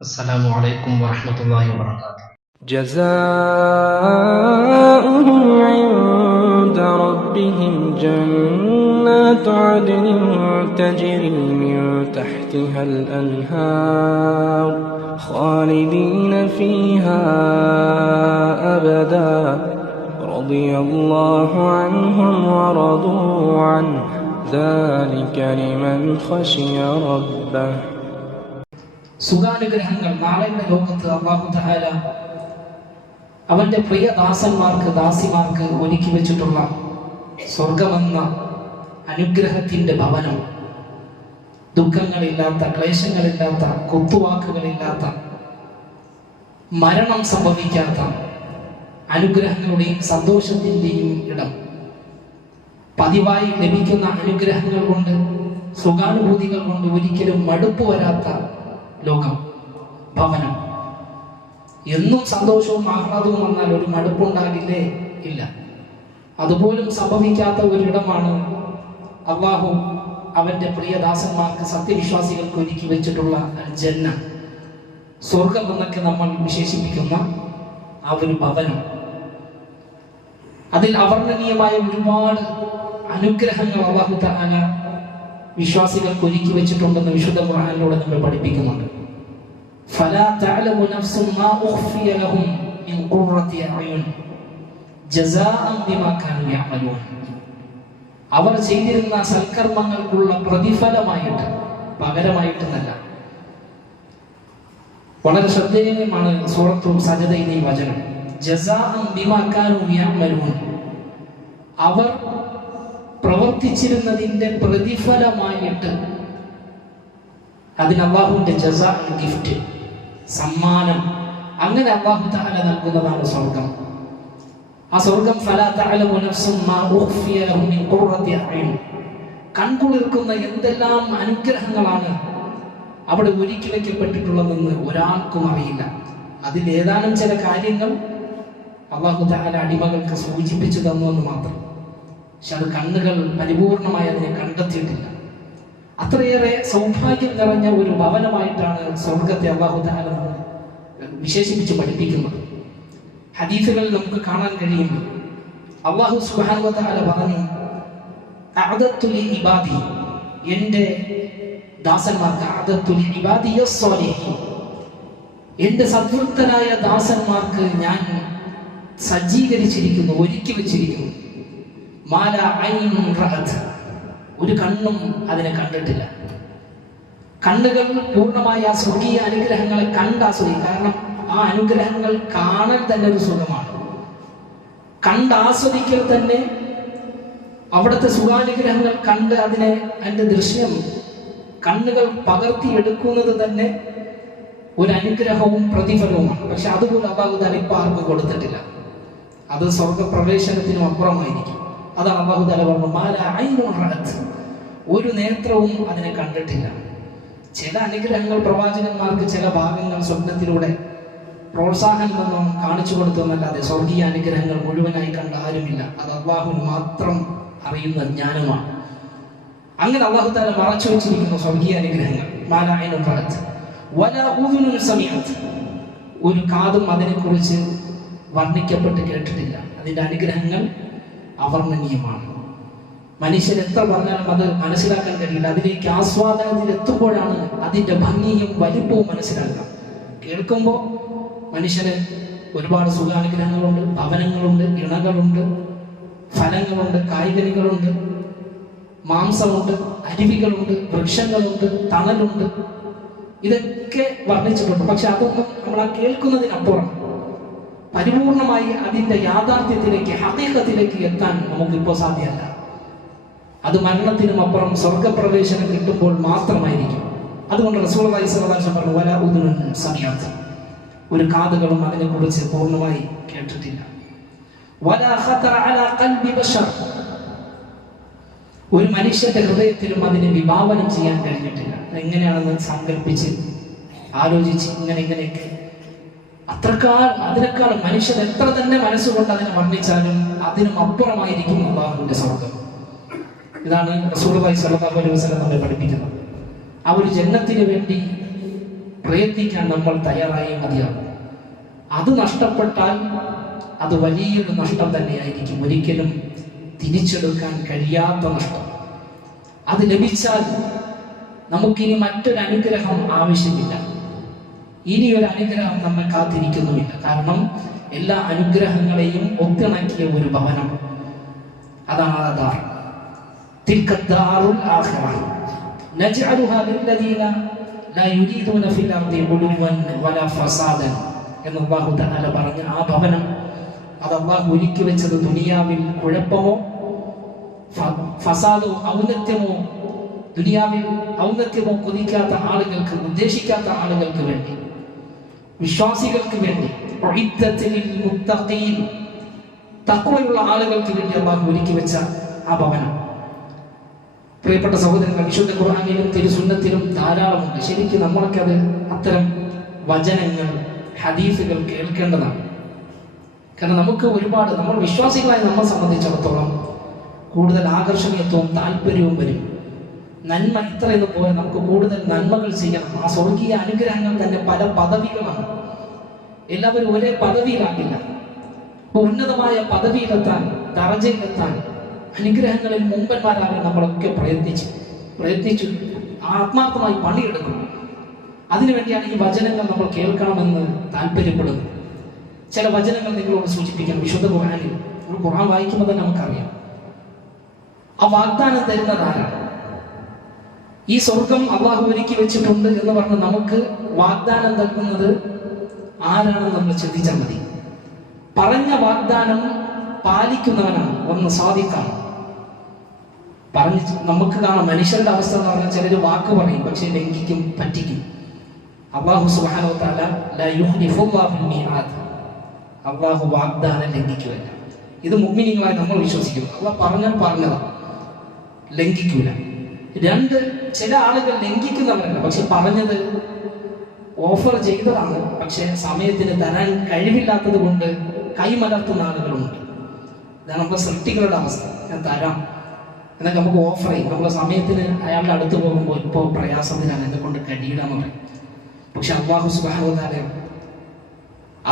السلام عليكم ورحمة الله وبركاته. جزاؤهم عند ربهم جنات عدن تجري من تحتها الأنهار خالدين فيها أبدا رضي الله عنهم ورضوا عنه ذلك لمن خشي ربه. സുഖാനുഗ്രഹങ്ങൾ നാളെയുടെ ലോകത്ത് അല്ലാഹു തആല അവന്റെ പ്രിയ ദാസന്മാർക്ക് ദാസിമാർക്ക് ഒരുക്കി വെച്ചിട്ടുള്ള സ്വർഗമെന്ന അനുഗ്രഹത്തിന്റെ ഭവനം, ദുഃഖങ്ങളില്ലാത്ത, ക്ലേശങ്ങളില്ലാത്ത, കുത്തുവാക്കുകളില്ലാത്ത, മരണം സംഭവിക്കാത്ത അനുഗ്രഹങ്ങളുടെയും സന്തോഷത്തിന്റെയും ഇടം, പതിവായി ലഭിക്കുന്ന അനുഗ്രഹങ്ങൾ കൊണ്ട്, സുഖാനുഭൂതികൾ കൊണ്ട് ഒരിക്കലും മടുപ്പ് വരാത്ത ലോകം, ഭവനം. എന്നും സന്തോഷവും ആഹ്ലാദവും വന്നാൽ ഒരു മടുപ്പുണ്ടാകില്ലേ? ഇല്ല. അതുപോലും സംഭവിക്കാത്ത ഒരിടമാണ് അല്ലാഹു അവന്റെ പ്രിയദാസന്മാർക്ക്, സത്യവിശ്വാസികൾക്ക് ഒരുക്കി വെച്ചിട്ടുള്ള ജന്ന, സ്വർഗം എന്നൊക്കെ നമ്മൾ വിശേഷിപ്പിക്കുന്ന ആ ഒരു ഭവനം. അതിൽ അവർണ്ണനീയമായ ഒരുപാട് അനുഗ്രഹങ്ങൾ അല്ലാഹു തആല വിശ്വാസികൾക്ക് ഒരുക്കി വെച്ചിട്ടുണ്ടെന്ന് വിശുദ്ധ ഖുർആനിലൂടെ നമ്മൾ പഠിപ്പിക്കുന്നുണ്ട്. فَلَا تَعْلَمُ نَفْسٌ مَا أُخْفِيَ لَهُم مِّن قُرَّةِ أَعْيُنٍ جَزَاءً بِمَا كَانُوا يَعْمَلُونَ. അവർ ചെയ്തിരുന്ന സൽക്കർമ്മങ്ങൾക്കുള്ള പ്രതിഫലമായിട്ട്, പകരമായിട്ടെന്നല്ല. വളരെ ശ്രദ്ധേയമാണ് സൂറത്തു സജദയിലെ ഈ വചനം. ജസാഅൻ ബിമാ കാനൂ യഅമലൂൻ. അവർ പ്രവർത്തിച്ചിരുന്നതിന്റെ പ്രതിഫലമായിട്ട്, അതിന് അല്ലാഹുവിന്റെ ജസാ, ഗിഫ്റ്റ്, സമ്മാനം, അങ്ങനെ അല്ലാഹു തആല നൽകുന്നതാണ് സ്വർഗം. ആ സ്വർഗം ഫലാ തഅലമു നഫ്സുൻ മാ ഉഖ്ഫിയ ലഹും മിൻ ഖുർറത്തി അഅ്യുൻ. കൺകുളിർക്കുന്ന എന്തെല്ലാം അനുഗ്രഹങ്ങളാണ് അവിടെ ഒരുക്കി വെക്കപ്പെട്ടിട്ടുള്ളതെന്ന് ഒരാൾക്കും അറിയില്ല. അതിൽ ഏതാനും ചില കാര്യങ്ങൾ അല്ലാഹു തആല അടിമകൾക്ക് സൂചിപ്പിച്ചു തന്നു എന്ന് മാത്രം. പക്ഷെ അത് കണ്ണുകൾ പരിപൂർണമായി അതിനെ കണ്ടെത്തിയിട്ടില്ല. അത്രയേറെ സൗഭാഗ്യം നിറഞ്ഞ ഒരു ഭവനമായിട്ടാണ് സ്വർഗത്തെ അല്ലാഹു തആല വിശേഷിപ്പിച്ച് പഠിപ്പിക്കുന്നത്. ഹദീസുകളിൽ നമുക്ക് കാണാൻ കഴിയും, അല്ലാഹു സുബ്ഹാനഹു വ തആല പറഞ്ഞു, അഅദത്തു ലി ഇബാദി, എൻ്റെ ദാസന്മാർക്ക്, അഅദത്തു ലി ഇബാദി യസ്സാലിഹീൻ, എൻ്റെ സദ്വൃത്തരായ ദാസന്മാർക്ക് ഞാൻ സജ്ജീകരിച്ചിരിക്കുന്നു, ഒരുക്കി വെച്ചിരിക്കുന്നു. മാല ഐനുൻ റഅത്, ഒരു കണ്ണും അതിനെ കണ്ടിട്ടില്ല. കണ്ണുകൾ പൂർണ്ണമായ ആ സ്വർഗീയ അനുഗ്രഹങ്ങളെ കണ്ടാസ്വദിക്കും. കാരണം ആ അനുഗ്രഹങ്ങൾ കാണാൻ തന്നെ ഒരു സുഖമാണ്. കണ്ടാസ്വദിക്കൽ തന്നെ, അവിടുത്തെ സുഖാനുഗ്രഹങ്ങൾ കണ്ട് അതിന്റെ ദൃശ്യം കണ്ണുകൾ പകർത്തിയെടുക്കുന്നത് തന്നെ ഒരു അനുഗ്രഹവും പ്രതിഫലവുമാണ്. പക്ഷെ അതുപോലെ അല്ലാഹു തആല ഇപ്പോൾ ആർക്കും കൊടുത്തിട്ടില്ല. അത് സ്വർഗപ്രവേശനത്തിനും അപ്പുറമായിരിക്കും. അതാണ് അല്ലാഹു തആല പറഞ്ഞു, മാല ഐനുൻ റഅത്, ഒരു നേത്രവും അതിനെ കണ്ടിട്ടില്ല. ചില അനുഗ്രഹങ്ങൾ പ്രവാചകന്മാർക്ക് ചില ഭാഗങ്ങൾ സ്വപ്നത്തിലൂടെ പ്രോത്സാഹനമൊന്നും കാണിച്ചു കൊടുത്തെന്നല്ലാതെ സ്വർഗീയ അനുഗ്രഹങ്ങൾ മുഴുവനായി കണ്ട ആരുമില്ല. അത് അല്ലാഹുവിന് മാത്രം അറിയുന്ന ജ്ഞാനമാണ്. അങ്ങനെ അല്ലാഹു തആല മറച്ചു വെച്ചിരിക്കുന്നു സ്വർഗീയ അനുഗ്രഹങ്ങൾ. മാല ഐനുൻ റഅത് വലാ ഉദുനുൻ സമീഅത്, ഒരു കാതും അതിനെക്കുറിച്ച് വർണ്ണിക്കപ്പെട്ട് കേട്ടിട്ടില്ല. അതിന്റെ അനുഗ്രഹങ്ങൾ അവർണ്ണനീയമാണ്. മനുഷ്യൻ എത്ര പറഞ്ഞാലും അത് മനസ്സിലാക്കാൻ കഴിയില്ല. അതിലേക്ക് ആസ്വാദനത്തിൽ എത്തുമ്പോഴാണ് അതിന്റെ ഭംഗിയും വലിപ്പവും മനസ്സിലാക്കുക. കേൾക്കുമ്പോൾ മനുഷ്യന് ഒരുപാട് സുഖാനുഗ്രഹങ്ങളുണ്ട്, ഭവനങ്ങളുണ്ട്, ഇണകളുണ്ട്, ഫലങ്ങളുണ്ട്, കായ്കനികളുണ്ട്, മാംസമുണ്ട്, അരുവികളുണ്ട്, വൃക്ഷങ്ങളുണ്ട്, തണലുണ്ട്, ഇതൊക്കെ വർണ്ണിച്ചിട്ടുണ്ട്. പക്ഷെ അതൊന്നും നമ്മൾ ആ കേൾക്കുന്നതിനപ്പുറം പരിപൂർണമായി അതിന്റെ യാഥാർത്ഥ്യത്തിലേക്ക്, ഹഖീഖത്തിലേക്ക് എത്താൻ നമുക്കിപ്പോൾ സാധ്യമല്ല. അത് മരണത്തിനും അപ്പുറം സ്വർഗപ്രവേശനം കിട്ടുമ്പോൾ മാത്രമായിരിക്കും. അതുകൊണ്ട് റസൂലുള്ളാഹി സ്വല്ലല്ലാഹു അലൈഹി വസല്ലം പറഞ്ഞു, വലാ ഉദുനുൻ സമീഅത്, ഒരു കാതുകളും അതിനെക്കുറിച്ച് പൂർണ്ണമായി കേട്ടിട്ടില്ല. വലാ ഖതറ അലാ ഖൽബി ബശർ, ഒരു മനുഷ്യന്റെ ഹൃദയത്തിലും അതിനെ വിഭാവനം ചെയ്യാൻ കഴിഞ്ഞിട്ടില്ല. എങ്ങനെയാണെന്ന് സങ്കല്പിച്ച് ആലോചിച്ച് ഇങ്ങനെയൊക്കെ അതിനേക്കാളും മനുഷ്യൻ എത്ര തന്നെ മനസ്സുകൊണ്ട് അതിനെ വർണ്ണിച്ചാലും അതിനും അപ്പുറമായിരിക്കും അല്ലാഹുവിന്റെ സ്വർഗം. ഇതാണ് റസൂലുള്ളാഹി സ്വല്ലല്ലാഹു അലൈഹി വസല്ലം നമ്മെ പഠിപ്പിക്കുന്നത്. ആ ഒരു ജന്നത്തിന് വേണ്ടി പ്രയത്നിക്കാൻ നമ്മൾ തയ്യാറായേ മതിയാകും. അത് നഷ്ടപ്പെട്ടാൽ അത് വലിയൊരു നഷ്ടം തന്നെയായിരിക്കും, ഒരിക്കലും തിരിച്ചെടുക്കാൻ കഴിയാത്ത നഷ്ടം. അത് ലഭിച്ചാൽ നമുക്കിനി മറ്റൊരു അനുഗ്രഹം ആവശ്യമില്ല, ഇനിയൊരു അനുഗ്രഹം നമ്മെ കാത്തിരിക്കുന്നുമില്ല. കാരണം എല്ലാ അനുഗ്രഹങ്ങളെയും ഒത്തിണക്കിയ ഒരു ഭവനം, അതാണ് ആ ദാർ. തിൽക ദാറുൽ ആഖിറ നജ്അലുഹാ ലില്ലദീന ലാ യുരീദൂന ഫിൽ അർദി ഉലുവൻ വലാ ഫസാദൻ എന്ന് അല്ലാഹു തആല പറഞ്ഞ ആ ഭവനം, അത് അല്ലാഹു ഒരുക്കി വെച്ചത് ദുനിയാവിൽ കുഴപ്പമോ ഫസാദോ ഔന്നത്യമോ, ദുനിയാവിൽ ഔന്നത്യമോ കൊതിക്കാത്ത ആളുകൾക്ക്, ഉദ്ദേശിക്കാത്ത ആളുകൾക്ക് വേണ്ടി, വിശ്വാസികൾക്ക് വേണ്ടി, തഖ്വയുള്ള ആളുകൾക്ക് വേണ്ടി അല്ലാഹു ഒരുക്കി വെച്ച ആ ഭവനം. പ്രിയപ്പെട്ട സഹോദരങ്ങൾ, വിശുദ്ധ ഖുർആനിലും തിരുസുന്നത്തിലും ധാരാളമുണ്ട്. ശരിക്കും നമ്മളൊക്കെ അത് അത്തരം വചനങ്ങൾ, ഹദീസുകൾ കേൾക്കേണ്ടതാണ്. കാരണം നമുക്ക് ഒരുപാട്, നമ്മൾ വിശ്വാസികളായി നമ്മളെ സംബന്ധിച്ചിടത്തോളം കൂടുതൽ ആകർഷണീയത്വവും താല്പര്യവും വരും. നന്മ ഇത്രയൊന്നും പോലെ നമുക്ക് കൂടുതൽ നന്മകൾ ചെയ്യണം. ആ സ്വർഗീയ അനുഗ്രഹങ്ങൾ തന്നെ പല പദവികളാണ്. എല്ലാവരും ഒരേ പദവിയിലാകില്ല. ഉന്നതമായ പദവിയിലെത്താൻ, ദറജയിലെത്താൻ, അനുഗ്രഹങ്ങളിൽ മുമ്പന്മാരാകാൻ നമ്മളൊക്കെ പ്രയത്നിച്ചു ആത്മാർത്ഥമായി പണിയെടുക്കണം. അതിനുവേണ്ടിയാണ് ഈ വചനങ്ങൾ നമ്മൾ കേൾക്കണമെന്ന് താല്പര്യപ്പെടുന്നത്. ചില വചനങ്ങൾ നിങ്ങളോട് സൂചിപ്പിക്കാം. വിശുദ്ധ ഖുർആനിൽ ഖുർആൻ വായിക്കുമ്പോൾ തന്നെ നമുക്കറിയാം ആ വാഗ്ദാനം തരുന്നതാരാണ്. ഈ സ്വർഗം അള്ളാഹു ഒരുക്കി വെച്ചിട്ടുണ്ട് എന്ന് പറഞ്ഞ് നമുക്ക് വാഗ്ദാനം നൽകുന്നത് ആരാണെന്ന് നമ്മൾ ചിന്തിച്ചാൽ മതി. പറഞ്ഞ വാഗ്ദാനം പാലിക്കുന്നവനാണ്, ഒന്ന് സാദിഖാണ്. പറഞ്ഞ് നമുക്ക് കാണാം മനുഷ്യരുടെ അവസ്ഥ എന്ന് പറഞ്ഞാൽ ചിലർ വാക്ക് പറയും, പക്ഷെ ലംഘിക്കും, പറ്റിക്കും. അല്ലാഹു സുബ്ഹാനഹു വ തആല ലാ യുഖ്ലിഫുല്ലാഹുൽ മീആദ്, അല്ലാഹു വാഗ്ദാനം ലംഘിക്കുകയില്ല. ഇത് മുഅ്മിനീങ്ങളായി നമ്മൾ വിശ്വസിക്കുന്നു. അല്ലാഹു പറഞ്ഞതാണ്, ലംഘിക്കൂല. രണ്ട്, ചില ആളുകൾ ലംഘിക്കുന്നവരല്ല, പക്ഷെ പറഞ്ഞത് ഓഫർ ചെയ്തതാണ്, പക്ഷെ സമയത്തിന് തരാൻ കഴിവില്ലാത്തത് കൊണ്ട് കൈമലർത്തുന്ന ആളുകളുണ്ട്. ഇതാണ് നമ്മുടെ സൃഷ്ടികളുടെ അവസ്ഥ. ഞാൻ തരാം എന്നൊക്കെ നമുക്ക് ഓഫർ ചെയ്യും. നമ്മുടെ സമയത്തിന് അയാളുടെ അടുത്ത് പോകുമ്പോൾ ഇപ്പോൾ പ്രയാസത്തിനാണ്, എന്നെ കൊണ്ട് കഴിയില്ലെന്ന് പറയും. പക്ഷെ അല്ലാഹു സുബ്ഹാനഹു വ തആല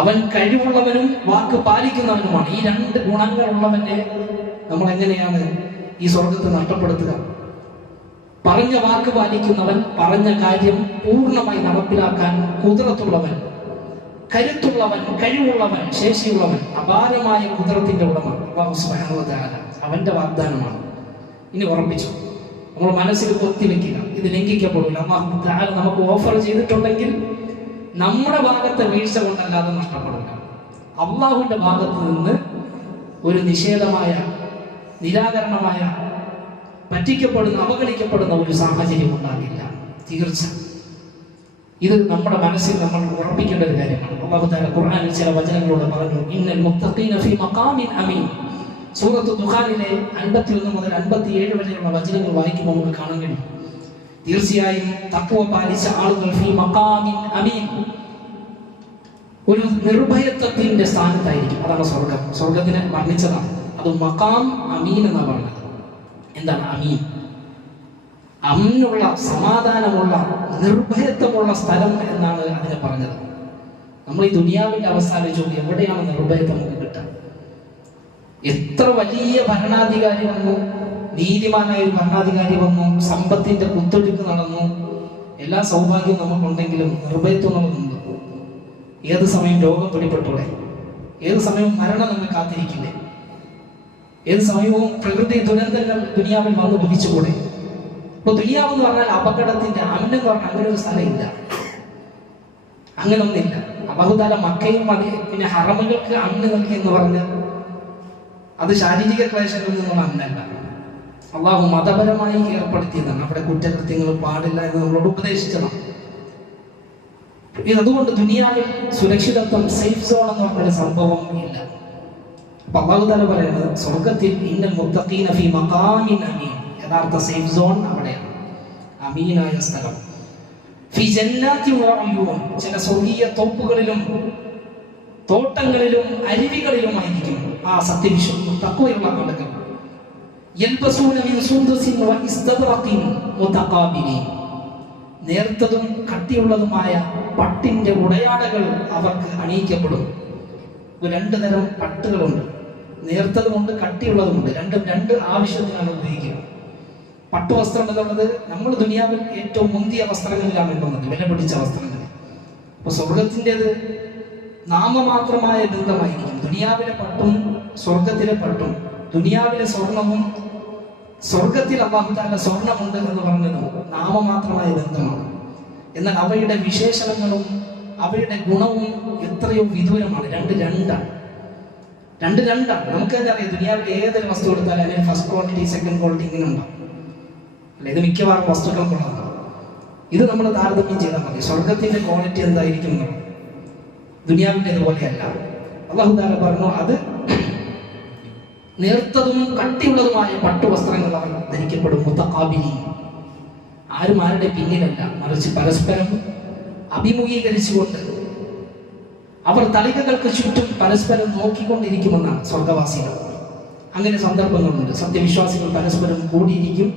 അവൻ കഴിവുള്ളവനും വാക്ക് പാലിക്കുന്നവനുമാണ്. ഈ രണ്ട് ഗുണങ്ങളുള്ളവനെ നമ്മൾ എങ്ങനെയാണ് ഈ സ്വർഗത്തെ നഷ്ടപ്പെടുത്തുക? പറഞ്ഞ വാക്ക് പാലിക്കുന്നവൻ, പറഞ്ഞ കാര്യം പൂർണ്ണമായി നടപ്പിലാക്കാൻ കുതിരത്തുള്ളവൻ, കരുത്തുള്ളവൻ, കഴിവുള്ളവൻ, ശേഷിയുള്ളവൻ, അപാരമായ കുതിരത്തിന്റെ ഉടമ അല്ലാഹു സുബ്ഹാനഹു വ തആല അവന്റെ വാഗ്ദാനമാണ്. ഇനി ഉറപ്പിച്ചു, നമ്മൾ മനസ്സിൽ കൊത്തിവെക്കുക, ഇത് ലംഘിക്കപ്പെടില്ല. അല്ലാഹു തആല നമുക്ക് ഓഫർ ചെയ്തിട്ടുണ്ടെങ്കിൽ നമ്മുടെ ഭാഗത്തെ വീഴ്ച കൊണ്ടല്ലാതെ നഷ്ടപ്പെടില്ല. അള്ളാഹുവിന്റെ ഭാഗത്ത് നിന്ന് ഒരു നിഷേധമായ, നിരാകരണമായ, പറ്റിക്കപ്പെടുന്ന, അവഗണിക്കപ്പെടുന്ന ഒരു സാഹചര്യം ഉണ്ടാകില്ല. തീർച്ച ഇത് നമ്മുടെ മനസ്സിൽ നമ്മൾ ഉറപ്പിക്കേണ്ട ഒരു കാര്യമാണ്. അല്ലാഹു തആല ഖുർആനിൽ ചില വചനങ്ങളോട് പറഞ്ഞു, ഇന്നൽ മുത്തഖീന ഫീ മഖാമിൻ അമീൻ. സൂറത്ത് ദുഖാനിലെ 51 മുതൽ 57 വരെയുള്ള വചനങ്ങൾ വായിക്കുമ്പോൾ നമുക്ക് കാണാൻ കഴിയും, തീർച്ചയായും തഖ്വ പാലിച്ച ആളുകൾ ഫീ മഖാമിൻ അമീൻ, ഒരു നിർഭയത്വത്തിന്റെ സ്ഥാനത്തായിരിക്കും. അതാണ് സ്വർഗം. സ്വർഗത്തിനെ വർണ്ണിച്ചതാണ്. അത് മഖാം അമീൻ എന്നാണ് പറഞ്ഞത്. എന്താണ് അമീൻ? അമ്നുള്ള, സമാധാനമുള്ള, നിർഭയത്വമുള്ള സ്ഥലം എന്നാണ് അതിനെ പറഞ്ഞത്. നമ്മൾ ഈ ദുനിയാവിന്റെ അവസ്ഥ ആലോചിച്ച് എവിടെയാണ് നിർഭയത്വം നമുക്ക് കിട്ടുക? എത്ര വലിയ ഭരണാധികാരി വന്നു, നീതിമാനായ ഒരു ഭരണാധികാരി വന്നു, സമ്പത്തിന്റെ കുത്തൊഴുക്ക് നടന്നു, എല്ലാ സൗഭാഗ്യവും നമുക്കുണ്ടെങ്കിലും നിർഭയത്വം നമുക്കുണ്ട്. ഏത് സമയം രോഗം പിടിപെട്ടൂടെ? ഏത് സമയവും മരണം നമ്മെ കാത്തിരിക്കില്ലേ? ഏത് സമയവും പ്രകൃതി ദുരന്തങ്ങൾ ദുനിയാവിൽ വന്ന് ഭവിച്ചുകൂടെ? ഇപ്പൊ ദുനിയാവ് എന്ന് പറഞ്ഞാൽ അപകടത്തിന്റെ, അമ്നെന്ന് പറഞ്ഞാൽ അങ്ങനെ ഒരു സ്ഥലമില്ല, അങ്ങനൊന്നില്ല. അല്ലാഹു തആല മക്കയും പിന്നെ ഹറമുകൾക്ക് അമ്ന് നൽകി എന്ന് പറഞ്ഞ് അത് ശാരീരിക ക്ലേശങ്ങളിൽ നിന്നുള്ള അമ്നല്ല, അള്ളാഹു മതപരമായി ഏർപ്പെടുത്തിയതാണ്. അവിടെ കുറ്റകൃത്യങ്ങൾ പാടില്ല എന്ന് നമ്മളോട് ഉപദേശിച്ചതാണ്. അതുകൊണ്ട് ദുനിയാവിൽ സുരക്ഷിതത്വം, സേഫ് സോൺ എന്ന് പറഞ്ഞൊരു സംഭവം ഇല്ല. അപ്പൊ അല്ലാഹു തആല പറയുന്നത് സ്വർഗത്തിൽ ഇന്നൽ മുത്തഖീന ഫീ മഖാമിൻ അമീൻ, യഥാർത്ഥ സേഫ് സോൺ അവിടെയാണ്, അമീനായ സ്ഥലം. ഫീ ജന്നാതി വഉയൂൻ, ചില സ്വർഗീയ തോപ്പുകളിലും തോട്ടങ്ങളിലും അരുവികളിലുമായിരിക്കും ആ സത്യവിശ്വാസം, തഖ്വയുള്ള ആളുകൾ. യൽബസൂന മിൻ സുന്ദുസിൻ വഇസ്തബ്റഖിൻ മുതഖാബിലീൻ, നേർത്തതും കട്ടിയുള്ളതുമായ പട്ടിന്റെ ഉടയാടകൾ അവർക്ക് അണിയിക്കപ്പെടും. രണ്ട് തരം പട്ടുകളുണ്ട്, നേർത്തതുമുണ്ട് കട്ടിയുള്ളതുമുണ്ട്. രണ്ട് ആവശ്യത്തിനാണ് ഉപയോഗിക്കുക. പട്ടുവസ്ത്രം എന്നുള്ളത് നമ്മൾ ദുനിയാവിൽ ഏറ്റവും മുന്തിയ വസ്ത്രങ്ങളിലാണ് എണ്ണുന്നത്, വില പിടിച്ച വസ്ത്രങ്ങൾ. അപ്പൊ സ്വർഗത്തിൻ്റെത് നാമമാത്രമായ ബന്ധമായിരിക്കും. ദുനിയാവിലെ പട്ടും സ്വർഗത്തിലെ പട്ടും, ദുനിയാവിലെ സ്വർണവും സ്വർഗത്തിൽ അല്ലാഹു തആല സ്വർണമുണ്ട് എന്ന് പറഞ്ഞത് നാമമാത്രമായ ബന്ധമാണ്. എന്നാൽ അവയുടെ വിശേഷണങ്ങളും അവയുടെ ഗുണവും എത്രയോ വിദൂരമാണ്. രണ്ടാണ്. നമുക്ക് തന്നെ അറിയാം, ദുനിയാവിൽ ഏതൊരു വസ്തു എടുത്താലും അതിന് ഫസ്റ്റ് ക്വാളിറ്റി സെക്കൻഡ് ക്വാളിറ്റി ഇങ്ങനെ ഉണ്ടാവും അല്ലെ. ഇത് മിക്കവാറും വസ്തുക്കൾക്കുള്ളതാണ്. ഇത് നമ്മൾ താരതമ്യം ചെയ്താൽ മതി. സ്വർഗത്തിന്റെ ക്വാളിറ്റി എന്തായിരിക്കും എന്നുള്ളത് ദുനിയാവിൻ്റെ ഇതുപോലെയല്ല. അല്ലാഹു തആല പറഞ്ഞു, അത് നേർത്തതും കട്ടിയുള്ളതുമായ പട്ടുവസ്ത്രങ്ങൾ അവർ ധരിക്കപ്പെടും. മുതഖാബിലീൻ, ആരും ആരുടെ പിന്നിലല്ല, മറിച്ച് പരസ്പരം അഭിമുഖീകരിച്ചുകൊണ്ട് അവർ തളികകൾക്ക് ചുറ്റും പരസ്പരം നോക്കിക്കൊണ്ടിരിക്കുമെന്നാണ് സ്വർഗവാസികൾ. അങ്ങനെ സന്ദർഭങ്ങളുണ്ട്. സത്യവിശ്വാസികൾ പരസ്പരം കൂടിയിരിക്കും,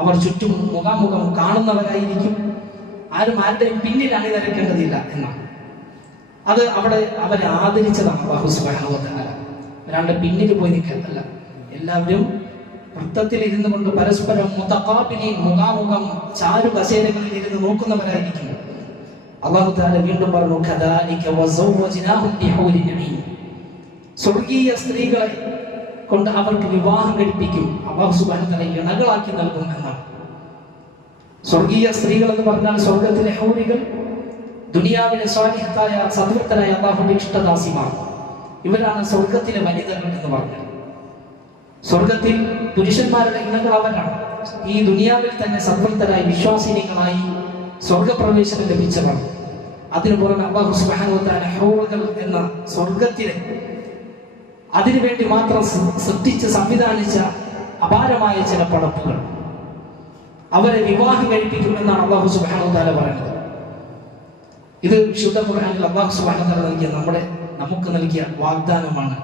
അവർ ചുറ്റും മുഖാമുഖം കാണുന്നവരായിരിക്കും, ആരും ആരുടെയും പിന്നിൽ അണിനിരക്കേണ്ടതില്ല എന്നാണ്. അത് അവിടെ അവരെ ആദരിച്ചതാണ് അല്ലാഹു സുബ്ഹാനഹു വ തആല. ഒരാളുടെ പിന്നിൽ പോയി നിൽക്കല്ല, എല്ലാവരും വൃത്തത്തിൽ ഇരുന്നു കൊണ്ട് പരസ്പരം മുതഖാബിലീൻ, മുഖാമുഖം ചാരു കസേരകളിൽ ഇരുന്ന് നോക്കുന്നവരായിരിക്കും. അല്ലാഹു തആല വീണ്ടും പറഞ്ഞു, കദാലിക വസവ്വജ്നാഹും ബിഹൂരിൻ ഈൻ, സ്വർഗീയ സ്ത്രീകളെ കൊണ്ട് അവർക്ക് വിവാഹം കഴിപ്പിക്കും. അല്ലാഹു സുബ്ഹാനഹു വ തആല ഇണകളാക്കി നൽകും എന്നാണ്. സ്വർഗീയ സ്ത്രീകൾ എന്ന് പറഞ്ഞാൽ സ്വർഗത്തിലെ ഹൂറികൾ, ദുനിയാവിലെ സ്വാലിഹത്തായ സദ്വൃത്തരായ അല്ലാഹുവിന്റെ ഇഷ്ടദാസിമാർ. ഇവരാണ് സ്വർഗത്തിലെ വനിതകൾ എന്ന് പറഞ്ഞത്. സ്വർഗത്തിൽ പുരുഷന്മാരുടെ ഇണകൾ അവരാണ്. ഈ ദുനിയാവിൽ തന്നെ സദ്വൃത്തരായി വിശ്വാസിനികളായി സ്വർഗപ്രവേശനം ലഭിച്ചവർ. അതിനു പുറമെ അല്ലാഹു സുബ്ഹാനഹു വ തആല ഹൂറുകൾ എന്ന സ്വർഗത്തിലെ അതിനുവേണ്ടി മാത്രം സൃഷ്ടിച്ച് സംവിധാനിച്ച അപാരമായ ചില പടപ്പുകൾ, അവരെ വിവാഹം കഴിപ്പിക്കുമെന്നാണ് അല്ലാഹു സുബ്ഹാനഹു വ തആല പറയുന്നത്. ഇത് വിശുദ്ധ ഖുർആനിൽ അല്ലാഹു സുബ്ഹാനഹു വ തആല നൽകിയ നമുക്ക് നൽകിയ വാഗ്ദാനമാണ്.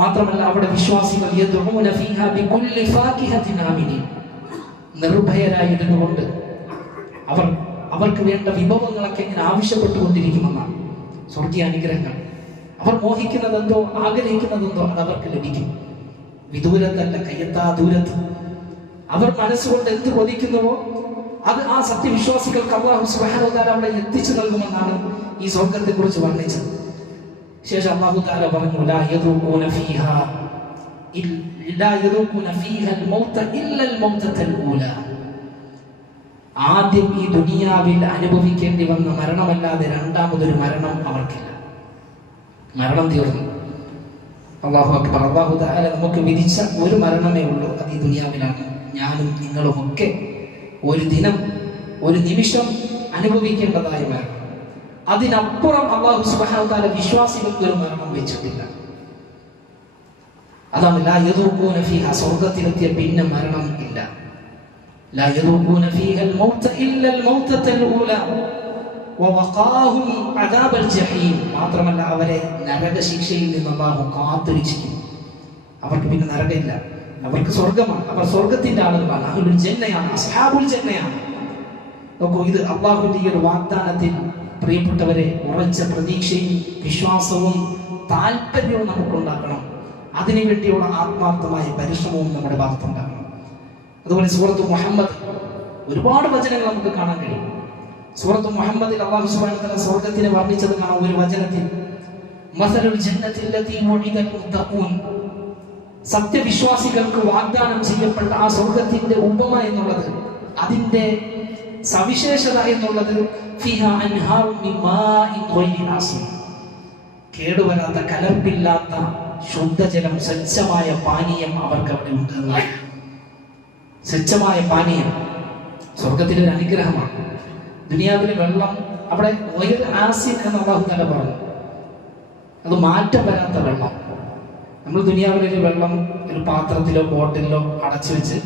മാത്രമല്ല അവിടെ വിശ്വാസികൾ യദ്ഉന ഫീഹാ ബികുല്ലി ഫാകിഹത്തിൻ ആമിനീൻ, നിർഭയരായിരുന്നുകൊണ്ട് അവർക്ക് വേണ്ട വിഭവങ്ങളൊക്കെ ഇങ്ങനെ ആവശ്യപ്പെട്ടുകൊണ്ടിരിക്കുമെന്നാണ്. സ്വർഗീയ അനുഗ്രഹങ്ങൾ അവർ മോഹിക്കുന്നതെന്തോ ആഗ്രഹിക്കുന്നതെന്തോ അത് അവർക്ക് ലഭിക്കും. വിദൂരത്തല്ല, കയ്യെത്താ ദൂരത്ത്. അവർ മനസ്സുകൊണ്ട് എന്ത് കൊതിക്കുന്നുവോ അത് ആ സത്യവിശ്വാസികൾക്ക് അല്ലാഹു സുബ്ഹാനഹു വ തആല അവിടെ എത്തിച്ചു നൽകുമെന്നാണ് ഈ സ്വർഗത്തെ കുറിച്ച് വർണ്ണിച്ചത്. ശേഷം അല്ലാഹു തആല പറഞ്ഞു, ലാ യദൂഖൂന ഫീഹാ അൽ മൗത ഇല്ല അൽ മൗതത്തുൽ ഊല, ആദ്യം ഈ ദുനിയാവിൽ അനുഭവിക്കേണ്ടി വന്ന മരണമല്ലാതെ രണ്ടാമതൊരു മരണം അവർക്കില്ല. മരണം തീർന്നു. അല്ലാഹു അക്ബർ. അല്ലാഹു തആല നമുക്ക് വിധിച്ച ഒരു മരണമേ ഉള്ളൂ, അത് ഈ ദുനിയാവിലാണ്. ഞാനും നിങ്ങളുമൊക്കെ ഒരു ദിനം, ഒരു നിമിഷം അനുഭവിക്കേണ്ടതായ മരണം. അതിനപ്പുറം അല്ലാഹു സുബ്ഹാനഹു വ തആല വിശ്വാസികൾക്ക് ഒരു മരണം വെച്ചിട്ടില്ല. അതാണ് ലാ യദൂഖൂന ഫീഹാ, സ്വർഗ്ഗത്തിലെത്തിയ പിന്നെ മരണം ഇല്ല. ലാ യദൂഖൂന ഫീഹാ അൽ മൗത ഇല്ല അൽ മൗതത്തുൽ ഊല വവഖാഹും അദാബൽ ജഹീം. മാത്രമല്ല അവരെ നരകശിക്ഷയിൽ നിന്ന് അല്ലാഹു കാത്തുരക്ഷിക്കും. അവർക്ക് പിന്നെ നരകമില്ല, അവർക്ക് സ്വർഗമാണ്. അവർ സ്വർഗത്തിന്റെ ആളുകളാണ്, അഹ്ലുൽ ജന്നയാണ്, അസ്ഹാബുൽ ജന്നയാണ്. നോക്കൂ, ഇത് അല്ലാഹുവിന്റെ ഈ ഒരു വാഗ്ദാനത്തിൽ പ്രിയപ്പെട്ടവരെ ഉറച്ച പ്രതീക്ഷയും വിശ്വാസവും താല്പര്യവും നമുക്കുണ്ടാക്കണം. അതിനുവേണ്ടിയുള്ള ആത്മാർത്ഥമായ പരിശ്രമവും നമ്മുടെ ഭാഗത്തുണ്ടാകണം. അതുപോലെ സൂറത്ത് മുഹമ്മദ് ഒരുപാട് വചനങ്ങൾ നമുക്ക് കാണാൻ കഴിയും. സൂറത്ത് മുഹമ്മദിൽ അല്ലാഹു സുബ്ഹാനഹു വ തആല സ്വർഗ്ഗത്തിനെ വർണ്ണിച്ചത് കാണാം. ഒരു വചനത്തിൽ മസലുൽ ജന്നത്തിൽ ലതീ വഉദിൽ മുത്തഖൂൻ, സത്യവിശ്വാസികൾക്ക് വാഗ്ദാനം ചെയ്യപ്പെട്ട ആ സ്വർഗ്ഗത്തിന്റെ ഉപമ എന്നുള്ളത്, അതിന്റെ സവിശേഷത എന്നുള്ളത് ഫിഹാ അൻഹാറും മിൻ മാഇൻ ഗൈരി ആസിൻ, കേടുവരാത്ത കലർപ്പില്ലാത്ത ശുദ്ധജലം, സ്വച്ഛമായ പാനീയം അവർക്ക് അവിടെ ഉണ്ട്. സ്വച്ഛമായ പാനീയം സ്വർഗത്തിലെ ഒരു അനുഗ്രഹമാണ്. ദുനിയാവിലെ വെള്ളം അവിടെ ആസിൻ എന്ന് അല്ലാഹു തആല പറഞ്ഞു, അത് മാറ്റം വരാത്ത വെള്ളം. നമ്മൾ ദുനിയാവിലെ വെള്ളം ഒരു പാത്രത്തിലോ ബോട്ടിലോ അടച്ചു വെച്ച്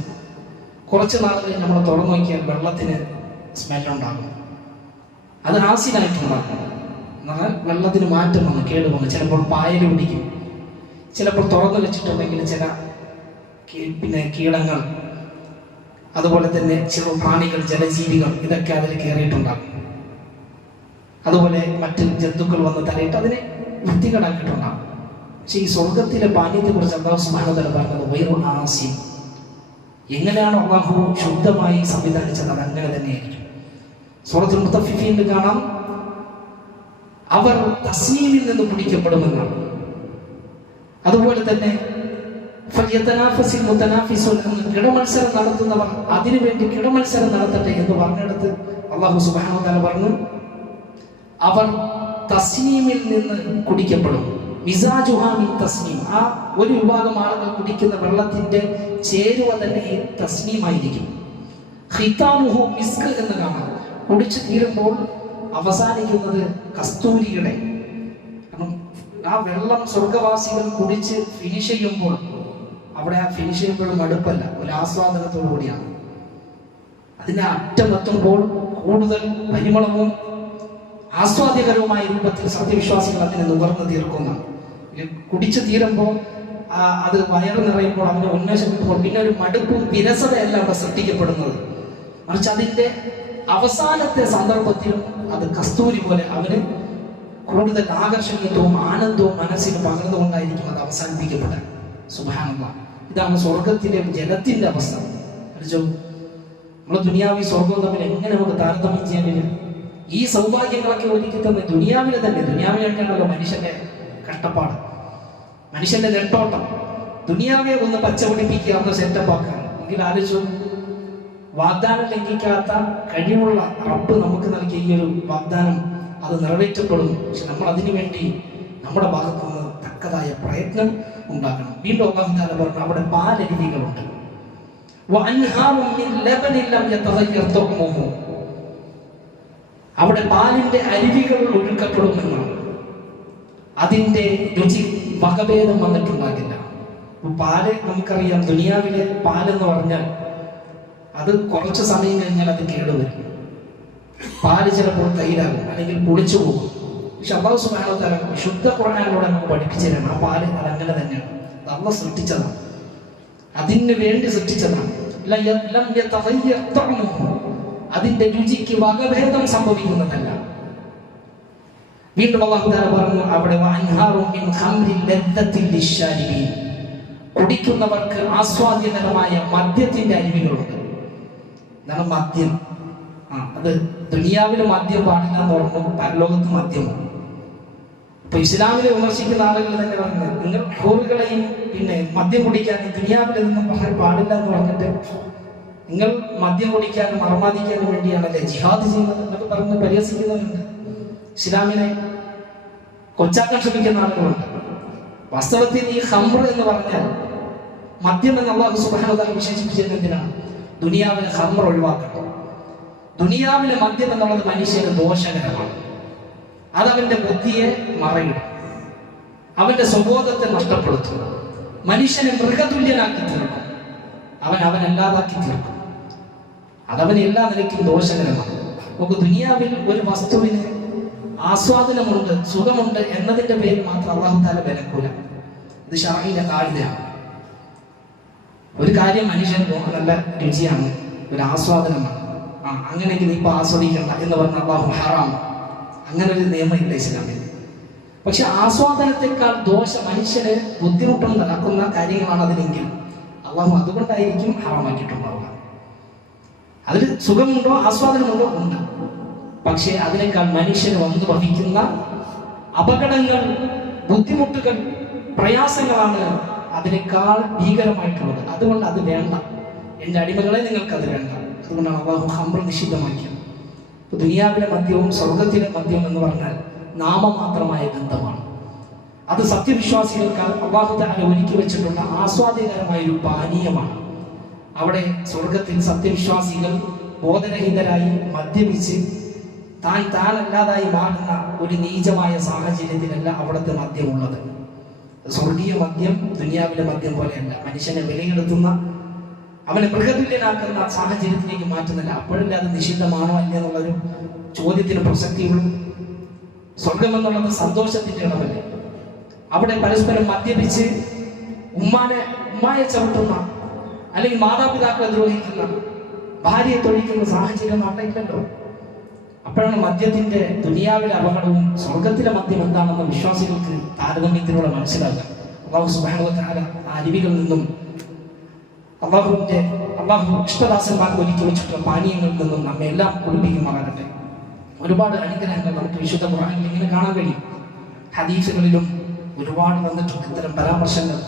കുറച്ച് നാൾ കഴിഞ്ഞ് നമ്മൾ തുറന്നു നോക്കിയാൽ വെള്ളത്തിന് സ്മെല്ലുണ്ടാകും. അത് ആസിനായിട്ടുണ്ടാകും. എന്നാൽ വെള്ളത്തിന് മാറ്റം വന്നു, കേട് വന്നു. ചിലപ്പോൾ പായൽ പിടിക്കും, ചിലപ്പോൾ തുറന്നു വെച്ചിട്ടുണ്ടെങ്കിൽ ചില കീടങ്ങൾ അതുപോലെ തന്നെ ചെറു പ്രാണികൾ, ജലജീവികൾ, ഇതൊക്കെ അതിൽ കയറിയിട്ടുണ്ടാകും. അതുപോലെ മറ്റ് ജന്തുക്കൾ വന്ന് തലയിട്ട് അതിനെ വൃത്തികേടാക്കിയിട്ടുണ്ടാകും. പക്ഷെ ഈ സ്വർഗത്തിലെ പാനീയത്തെ കുറിച്ച് അല്ലാഹു സുബ്ഹാനഹു വ തആല പറഞ്ഞത് വൈറു ആസിൻ, എങ്ങനെയാണ് അല്ലാഹു ശുദ്ധമായി സംവിധാനിച്ചത് അത് അങ്ങനെ തന്നെയായിരിക്കും. സൂറത്തുൽ മുത്തഫിഫീനിൽ കാണാം, അവർ തസ്നീമിൽ നിന്ന് പിടിക്കപ്പെടുമെന്നാണ്. അതുപോലെ തന്നെ ഫൽയതനാഫസിൽ മുതനാഫിസുൻ, കിടമത്സരം നടത്തുന്നവർ അതിനുവേണ്ടി കിടമത്സരം നടത്തട്ടെ എന്ന് പറഞ്ഞെടുത്ത് അല്ലാഹു സുബ്ഹാനഹു വ തആല പറഞ്ഞു, അവർ തസ്നീമിൽ നിന്ന് കുടിക്കപ്പെടും. മിസാജുഹാ മിൻ തസ്നീം, ആ ഒരു വിഭാഗം ആളുകൾ കുടിക്കുന്ന വെള്ളത്തിന്റെ ചേരുവ തന്നെ ഈ തസ്നീമായിരിക്കും. ഖിതാമുഹു മിസ്ക് എന്ന് കാണാം. കുടിച്ചു തീരുമ്പോൾ അവസാനിക്കുന്നത് കസ്തൂരിയുടെ, കാരണം ആ വെള്ളം സ്വർഗവാസികൾ കുടിച്ച് ഫിനിഷ് ചെയ്യുമ്പോൾ അവിടെ ആ ഫിനിഷ് ചെയ്യുമ്പോഴും മടുപ്പല്ല, ഒരു ആസ്വാദനത്തോടു കൂടിയാണ്. അതിനെ അറ്റമെത്തുമ്പോൾ കൂടുതൽ പരിമളവും ആസ്വാദ്യകരവുമായ രൂപത്തിൽ സത്യവിശ്വാസികൾ അതിനെ നുകർന്നു തീർക്കുന്നതാണ്. കുടിച്ചു തീരുമ്പോൾ അത് വയറ് നിറയുമ്പോൾ അവന് ഉന്മേഷം കിട്ടുമ്പോൾ പിന്നെ ഒരു മടുപ്പും വിരസതയല്ല അവിടെ സൃഷ്ടിക്കപ്പെടുന്നത്, മറിച്ച് അതിൻ്റെ അവസാനത്തെ സന്ദർഭത്തിലും അത് കസ്തൂരി പോലെ അവന് കൂടുതൽ ആകർഷണീയത്വവും ആനന്ദവും മനസ്സിന് പകർന്നുകൊണ്ടായിരിക്കും അത് അവസാനിപ്പിക്കപ്പെടാൻ. സുബ്ഹാനല്ലാഹ്, ഇതാണ് സ്വർഗത്തിലെ ജലത്തിന്റെ അവസ്ഥ. നമ്മൾ ദുനിയാവി സ്വർഗവും തമ്മിൽ എങ്ങനെ നമുക്ക് താരതമ്യം ചെയ്യാൻ കഴിയും? ഈ സൗഭാഗ്യങ്ങളൊക്കെ ഒരുക്കി തന്നെ ദുനിയാവിലെ തന്നെ, ദുനിയാവിലേക്കാണല്ലോ മനുഷ്യന്റെ കഷ്ടപ്പാട്, മനുഷ്യന്റെ നെട്ടോട്ടം. ദുനിയാവെ ഒന്ന് പച്ചപിടിപ്പിക്കുക, ഒന്ന് സെറ്റപ്പ് ആക്കാൻ. എങ്കിൽ ആലോചിച്ചു, വാഗ്ദാനം ലംഘിക്കാത്ത കഴിവുള്ള റബ്ബ് നമുക്ക് നൽകിയ ഈ ഒരു വാഗ്ദാനം അത് നിറവേറ്റപ്പെടും. പക്ഷെ നമ്മൾ അതിനു വേണ്ടി നമ്മുടെ ഭാഗത്ത് നിന്ന് തക്കതായ പ്രയത്നം ഉണ്ടാക്കണം. വീണ്ടും അല്ലാഹു തആല പറഞ്ഞു, അവിടെ പാലരുവികളുണ്ട്. അവിടെ പാലിന്റെ അരുവികൾ ഒഴുക്കപ്പെടുമെന്നാണ്. അതിന്റെ രുചി വകഭേദം വന്നിട്ടുണ്ടാകില്ല. പാല് നമുക്കറിയാം, ദുനിയാവിലെ പാലെന്ന് പറഞ്ഞാൽ അത് കുറച്ച് സമയം കഴിഞ്ഞാൽ അത് കേടുവരും. പാല് ചിലപ്പോൾ തൈരാകും, അല്ലെങ്കിൽ പുളിച്ചു പോകും. പക്ഷെ അല്ലാഹു സുബ്ഹാനഹു വ തആല വിശുദ്ധ ഖുർആനിലൂടെ നമുക്ക് പഠിപ്പിച്ചു തരണം, ആ പാല് അതങ്ങനെ തന്നെയാണ്. അത് അല്ലാഹു സൃഷ്ടിച്ചതാണ്, അതിന് വേണ്ടി സൃഷ്ടിച്ചതാണ്. അതിന്റെ രുചിക്ക് വകഭേദം സംഭവിക്കുന്നതല്ല. വീണ്ടും അല്ലാഹു തആല പറഞ്ഞു, അവിടെ കുടിക്കുന്നവർക്ക് ആസ്വാദ്യകരമായ മദ്യത്തിന്റെ അരുവികളുണ്ട്. എന്താണ് മദ്യം? അത് ദുനിയാവിലെ മദ്യം പാടില്ല എന്ന് പറഞ്ഞു, പരലോകത്ത് മദ്യമാണ്. ഇപ്പൊ ഇസ്ലാമിനെ വിമർശിക്കുന്ന ആളുകൾ തന്നെ പറഞ്ഞത്, നിങ്ങൾ ഹൂറുകളെയും പിന്നെ മദ്യം കുടിക്കാനും ദുനിയാവിൽ നിന്നും പറയാൻ പാടില്ല എന്ന് പറഞ്ഞിട്ട് നിങ്ങൾ മദ്യം കുടിക്കാനും അർമാദിക്കാനും വേണ്ടിയാണല്ലേ ജിഹാദ് ചെയ്യുന്നത് എന്നൊക്കെ പറഞ്ഞ് പരിഹസിക്കുന്നവരുണ്ട്. ഇസ്ലാമിനെ കൊച്ചാക്കാൻ ശ്രമിക്കുന്ന ആളുകളുണ്ട്. വാസ്തവത്തിൽ ഈ ഖംർ എന്ന് പറഞ്ഞാൽ മദ്യം എന്ന് അല്ലാഹു സുബ്ഹാനഹു വ തആല വിശേഷിപ്പിച്ചത് എന്തിനാണ്? ദുനിയാവിലെ ഖംർ ഒഴിവാക്കണം. ദുനിയാവിലെ മദ്യം എന്നുള്ളത് മനുഷ്യന് ദോഷകരമാണ്. അതവന്റെ ബുദ്ധിയെ മറയിടും, അവന്റെ സ്വബോധത്തെ നഷ്ടപ്പെടുത്തും, മനുഷ്യനെ മൃഗതുല്യനാക്കി തീർക്കും, അവനല്ലാതാക്കി തീർക്കും. അതവന് എല്ലാ നിലയ്ക്കും ദോഷകരമാണ്. നമുക്ക് ദുനിയാവിൽ ഒരു വസ്തുവിന് ആസ്വാദനമുണ്ട്, സുഖമുണ്ട് എന്നതിന്റെ പേരിൽ മാത്രം അല്ലാഹു തആല വിലക്കൂല. ഇത് ശർഈന്റെ ഖാഇദയാണ്. ഒരു കാര്യം മനുഷ്യന് നല്ല രുചിയാണ്, ഒരു ആസ്വാദനമാണ്, അങ്ങനെയെങ്കിൽ നീ ഇപ്പൊ ആസ്വദിക്കണ്ട എന്ന് പറഞ്ഞ അല്ലാഹു ഹറാം. അങ്ങനെ ഒരു നിയമമില്ല ഇസ്ലാമിൽ. പക്ഷെ ആസ്വാദനത്തെക്കാൾ മനുഷ്യന് ബുദ്ധിമുട്ടും നടക്കുന്ന കാര്യങ്ങളാണ് അതിലെങ്കിൽ അള്ളാഹു അതുകൊണ്ടായിരിക്കും ഹറാമാക്കിയിട്ടുണ്ടാവുക. അതിൽ സുഖമുണ്ടോ ആസ്വാദനമുണ്ടോ ഉണ്ട്, പക്ഷേ അതിനേക്കാൾ മനുഷ്യന് വന്നു ഭവിക്കുന്ന അപകടങ്ങൾ, ബുദ്ധിമുട്ടുകൾ, പ്രയാസങ്ങളാണ് അതിനേക്കാൾ ഭീകരമായിട്ടുള്ളത്. അതുകൊണ്ട് അത് വേണ്ട, എൻ്റെ അടിമകളെ നിങ്ങൾക്കത് വേണ്ട. അതുകൊണ്ടാണ് അല്ലാഹു ഖംർ നിഷിദ്ധമാക്കിയത്. ദുനിയാവിലെ മദ്യവും സ്വർഗത്തിലെ മദ്യവും എന്ന് പറഞ്ഞാൽ നാമമാത്രമായ ബന്ധമാണ്. അത് സത്യവിശ്വാസികൾക്ക് അല്ലാഹു തആല ഒരുക്കി വെച്ചിട്ടുള്ള ആസ്വാദ്യകരമായ ഒരു പാനീയമാണ്. അവിടെ സ്വർഗത്തിൽ സത്യവിശ്വാസികൾ ബോധരഹിതരായി മദ്യപിച്ച് താനല്ലാതായി മാറുന്ന ഒരു നീചമായ സാഹചര്യത്തിലല്ല അവിടുത്തെ മദ്യമുള്ളത്. സ്വർഗീയ മദ്യം ദുനിയാവിലെ മദ്യം പോലെയല്ല, മനുഷ്യനെ വിലയിരുത്തുന്ന, അവനെ മൃഗതുല്യനാക്കുന്ന സാഹചര്യത്തിലേക്ക് മാറ്റുന്നില്ല. അപ്പോഴല്ലേ അത് നിഷിദ്ധമാണോ അല്ല എന്നുള്ളൊരു ചോദ്യത്തിന് പ്രസക്തിയുള്ളൂ. സ്വർഗമെന്നുള്ളത് സന്തോഷത്തിന്റെ ഇടമല്ലേ. അവിടെ പരസ്പരം മദ്യപിച്ച് ഉമ്മായെ ചവിട്ടുന്ന, അല്ലെങ്കിൽ മാതാപിതാക്കളെ ദ്രോഹിക്കുന്ന, ഭാര്യയെ തൊഴിക്കുന്ന സാഹചര്യം അവിടെ ഇല്ലല്ലോ. അപ്പോഴാണ് മദ്യത്തിന്റെ ദുനിയാവിലെ അപകടവും സ്വർഗത്തിലെ മദ്യം എന്താണെന്ന് വിശ്വാസികൾക്ക് താരതമ്യത്തിലൂടെ മനസ്സിലാക്കുക. അല്ലാഹു സുബ്ഹാനഹു വ തആല ആ അരുവികളിൽ നിന്നും അള്ളാഹു ഇഷ്ടദാസന്മാർക്ക് ഒരുക്കി വെച്ചിട്ടുള്ള പാനീയങ്ങളിൽ നിന്നും നമ്മെ എല്ലാം കുളിപ്പിക്കുമാറാകട്ടെ. ഒരുപാട് അനുഗ്രഹങ്ങൾ നമുക്ക് വിശുദ്ധ ഖുർആനിൽ ഇങ്ങനെ കാണാൻ കഴിയും. ഹദീസുകളിലും ഒരുപാട് വന്നിട്ടുണ്ട് ഇത്തരം പരാമർശങ്ങൾ.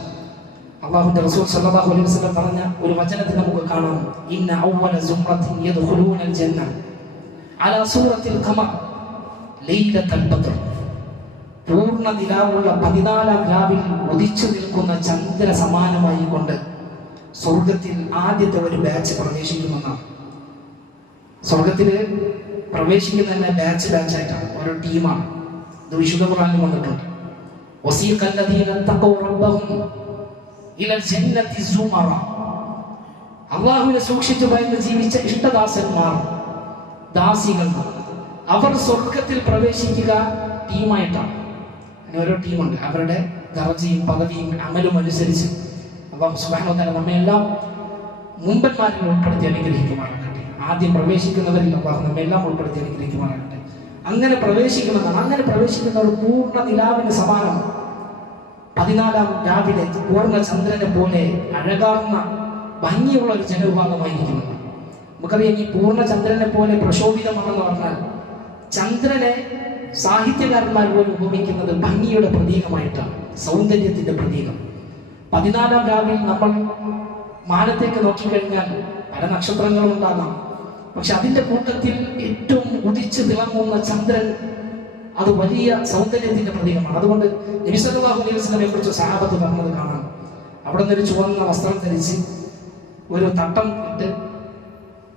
അല്ലാഹുവിന്റെ റസൂൽ സല്ലല്ലാഹു അലൈഹി വസല്ലം പറഞ്ഞ ഒരു വചനത്തിൽ നമുക്ക് കാണാം, ഇന്ന അവ്വല സുംറത്തിൻ യദ്ഖുലൂനൽ ജന്ന അലാ സൂറത്തിൽ ഖമർ ലൈലത്തുൽ ബദ്ർ. പൂർണ്ണ നിലാവുള്ള 14-ാം രാവിൽ ഉദിച്ചു നിൽക്കുന്ന ചന്ദ്ര സമാനമായി കൊണ്ട് സ്വർഗത്തിൽ ആദ്യത്തെ ഒരു ബാച്ച് പ്രവേശിക്കുമെന്നാണ്. സ്വർഗത്തിൽ പ്രവേശിക്കുന്ന തന്നെ ബാച്ചായിട്ടാണ്, ഓരോ ടീമാണ്. ഇത് വിശുദ്ധ ഖുർആനിൽ വന്നിട്ടുണ്ട്. വസീഖല്ലദീന തഖൗ റബ്ബഹും ഇലൽ ജന്നത്തി സുമറ. അല്ലാഹുവിനെ സൂക്ഷിച്ചു ഭയന്ന് ജീവിച്ച ഇഷ്ടദാസന്മാർ, ദാസികൾ, അവർ സ്വർഗത്തിൽ പ്രവേശിക്കുക ടീമായിട്ടാണ്. അങ്ങനെ ഓരോ ടീമുണ്ട്. അവരുടെ ദർജയും പദവിയും അമലും അനുസരിച്ച് അല്ലാഹു സുബ്ഹാനഹു വ തആല നമ്മെല്ലാം മുമ്പന്മാരിൽ ഉൾപ്പെടുത്തി അനുഗ്രഹിക്കുമാറാകട്ടെ. ആദ്യം പ്രവേശിക്കുന്നവരിൽ അല്ലാഹു നമ്മെല്ലാം ഉൾപ്പെടുത്തി അനുഗ്രഹിക്കുമാറാകട്ടെ. അങ്ങനെ പ്രവേശിക്കുന്നതാണ്. അങ്ങനെ പ്രവേശിക്കുന്നവർ പൂർണ്ണ നിലാവിന് സമാനം 14-ാം രാവിലെ പൂർണ്ണ ചന്ദ്രനെ പോലെ അഴകാർന്ന ഭംഗിയുള്ള ഒരു ജനവിഭാഗമായിരിക്കുന്നത്. നമുക്കറിയാം, ഈ പൂർണ്ണ ചന്ദ്രനെ പോലെ പ്രശോഭിതമാണെന്ന് പറഞ്ഞാൽ ചന്ദ്രനെ സാഹിത്യകാരന്മാർ പോലും ഉപമിക്കുന്നത് ഭംഗിയുടെ പ്രതീകമായിട്ടാണ്, സൗന്ദര്യത്തിന്റെ പ്രതീകം. 14-ാം രാവിൽ നമ്മൾ മാനത്തേക്ക് നോക്കിക്കഴിഞ്ഞാൽ പല നക്ഷത്രങ്ങളും ഉണ്ടാകാം. പക്ഷെ അതിന്റെ കൂട്ടത്തിൽ ഏറ്റവും ഉദിച്ച് തിളങ്ങുന്ന ചന്ദ്രൻ അത് വലിയ സൗന്ദര്യത്തിന്റെ പ്രതീകമാണ്. അതുകൊണ്ട് നബി സല്ലല്ലാഹു അലൈഹി വസല്ലമയെ കുറിച്ച് സഹാബത്ത് പറഞ്ഞത് കാണാം. അവിടെ നിന്നൊരു ചുവന്ന വസ്ത്രം ധരിച്ച് ഒരു തട്ടം ഇട്ട്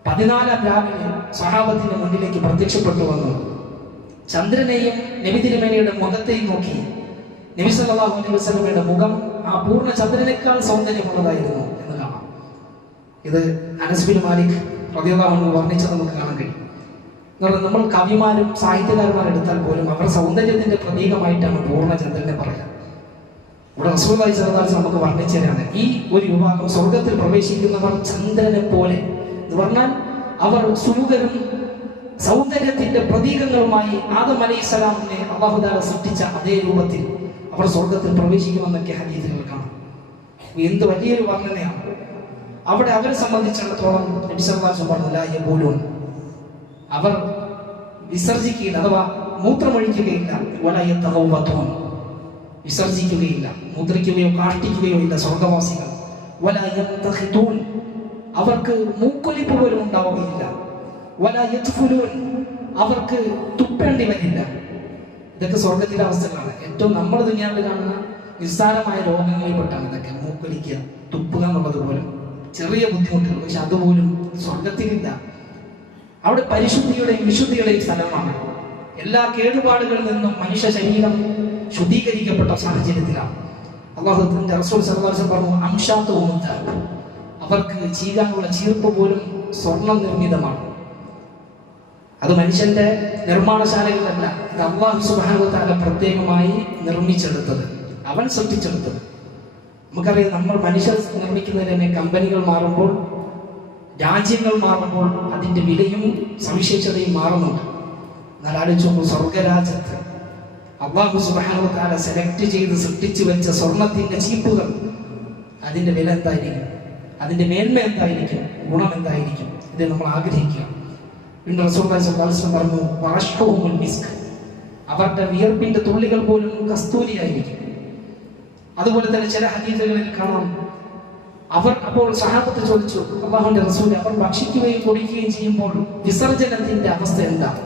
14-ാം രാവിലെ സഹാബത്തിന്റെ മുന്നിലേക്ക് പ്രത്യക്ഷപ്പെട്ടു വന്നു. ചന്ദ്രനെയും നബി തിരുമേനിയുടെ മുഖത്തെയും നോക്കി നബി സല്ലല്ലാഹു അലൈഹി വസല്ലമയുടെ മുഖം ആ പൂർണ്ണ ചന്ദ്രനേക്കാൾ സൗന്ദര്യമുള്ളതായിരുന്നു എന്ന് കാണാം. ഇത് അനസ് ബിൻ മാലിക് റളിയല്ലാഹു അൻഹു വർണ്ണിച്ചത് നമുക്ക് കാണാൻ കഴിയും. നമ്മൾ കവിമാരും സാഹിത്യകാരന്മാരും എടുത്താൽ പോലും അവർ സൗന്ദര്യത്തിന്റെ പ്രതീകമായിട്ടാണ് പൂർണ്ണ ചന്ദ്രനെ പറയുക. ഇവിടെ റസൂലുള്ളാഹി സ്വല്ലല്ലാഹു അലൈഹി വസല്ലം നമുക്ക് വർണ്ണിച്ചു തരാണ്. ഈ ഒരു വിഭാഗം സ്വർഗത്തിൽ പ്രവേശിക്കുന്നവർ ചന്ദ്രനെ പോലെ എന്ന് പറഞ്ഞാൽ അവർ സുമുഖരും സൗന്ദര്യത്തിന്റെ പ്രതീകങ്ങളുമായി ആദം അലൈഹിസ്സലാമിനെ അല്ലാഹു തആല സൃഷ്ടിച്ച അതേ രൂപത്തിൽ അവർ സ്വർഗത്തിൽ പ്രവേശിക്കുമെന്നൊക്കെ ഹദീസുകൾ കാണാം. എന്ത് വലിയൊരു വർണ്ണനയാണ്. അവിടെ അവരെ സംബന്ധിച്ചിടത്തോളം നബി സല്ലല്ലാഹു അലൈഹി വസല്ലം പറഞ്ഞു, അവർ വിസർജിക്കുകയില്ല, അഥവാ മൂത്രമൊഴിക്കുകയില്ല, വലയത്തഹവ്വതുൻ, വിസർജിക്കുകയില്ല, മൂത്രിക്കുകയോ കാഷ്ടിക്കുകയോ ഇല്ല സ്വർഗവാസികൾ. വലയത്തഖിതൂൻ, അവർക്ക് മൂക്കൊലിപ്പ് പോലും ഉണ്ടാവുകയില്ല. വലയത്ഫുലൂൻ, അവർക്ക് തുപ്പേണ്ടി വരില്ല. ഇതൊക്കെ സ്വർഗത്തിലെ അവസ്ഥകളാണ്. ഏറ്റവും നമ്മൾ ദുനിയാവിൽ കാണുന്ന നിസ്സാരമായ രോഗങ്ങളിൽപ്പെട്ടാണ് ഇതൊക്കെ. മൂക്കൊലിക്കുക, തുപ്പുക എന്നുള്ളത് പോലും ചെറിയ ബുദ്ധിമുട്ടുകൾ. പക്ഷെ അതുപോലും സ്വർഗത്തിലില്ല. അവിടെ പരിശുദ്ധിയുടെയും വിശുദ്ധിയുടെയും സ്ഥലമാണ്. എല്ലാ കേടുപാടുകളിൽ നിന്നും മനുഷ്യ ശരീരം ശുദ്ധീകരിക്കപ്പെട്ട സാഹചര്യത്തിലാണ്. അല്ലാഹുവിന്റെ റസൂൽ സല്ലല്ലാഹു അലൈഹി വസല്ലം പറഞ്ഞു, അംശാത്തുഹും ദഹബ്, അവർക്ക് ചീകാനുള്ള ചീർപ്പ് പോലും സ്വർണം നിർമ്മിതമാണ്. അത് മനുഷ്യന്റെ നിർമ്മാണശാലകളിലല്ല, ഇത് അല്ലാഹു സുബ്ഹാനഹു വ തആല പ്രത്യേകമായി നിർമ്മിച്ചെടുത്തത്, അവൻ സൃഷ്ടിച്ചെടുത്തത്. നമുക്കറിയാം, നമ്മൾ മനുഷ്യർ നിർമ്മിക്കുന്നതിന് തന്നെ കമ്പനികൾ മാറുമ്പോൾ, രാജ്യങ്ങൾ മാറുമ്പോൾ അതിന്റെ വിലയും സവിശേഷതയും മാറുന്നുണ്ട്. എന്നാൽ ആലോചിച്ചു, സ്വർഗരാജ്യത്ത് അല്ലാഹു സുബ്ഹാനഹു വ തആല സെലക്ട് ചെയ്ത് സൃഷ്ടിച്ചു വെച്ച സ്വർണത്തിന്റെ ചീപ്പുകൾ, അതിന്റെ വില എന്തായിരിക്കും, അതിന്റെ മേന്മ എന്തായിരിക്കും, ഗുണം എന്തായിരിക്കും, ഇത് നമ്മൾ ആഗ്രഹിക്കുക. വീണ്ടും റസൂലുള്ളാഹി സ്വല്ലല്ലാഹു അലൈഹി വസല്ലം പറഞ്ഞു, വറഷ്ഹുമുൽ മിസ്ക്, അവരുടെ വിയർപ്പിന്റെ തുള്ളികൾ പോലും കസ്തൂരിയായിരിക്കും. അതുപോലെ തന്നെ ചില ഹദീസുകളിൽ കാണാം, അവർ അപ്പോൾ സഹാബത്ത് ചോദിച്ചു, അല്ലാഹുവിന്റെ റസൂലേ, അവർ ഭക്ഷിക്കുകയും കുടിക്കുകയും ചെയ്യുമ്പോൾ വിസർജനത്തിന്റെ അവസ്ഥ എന്താണ്?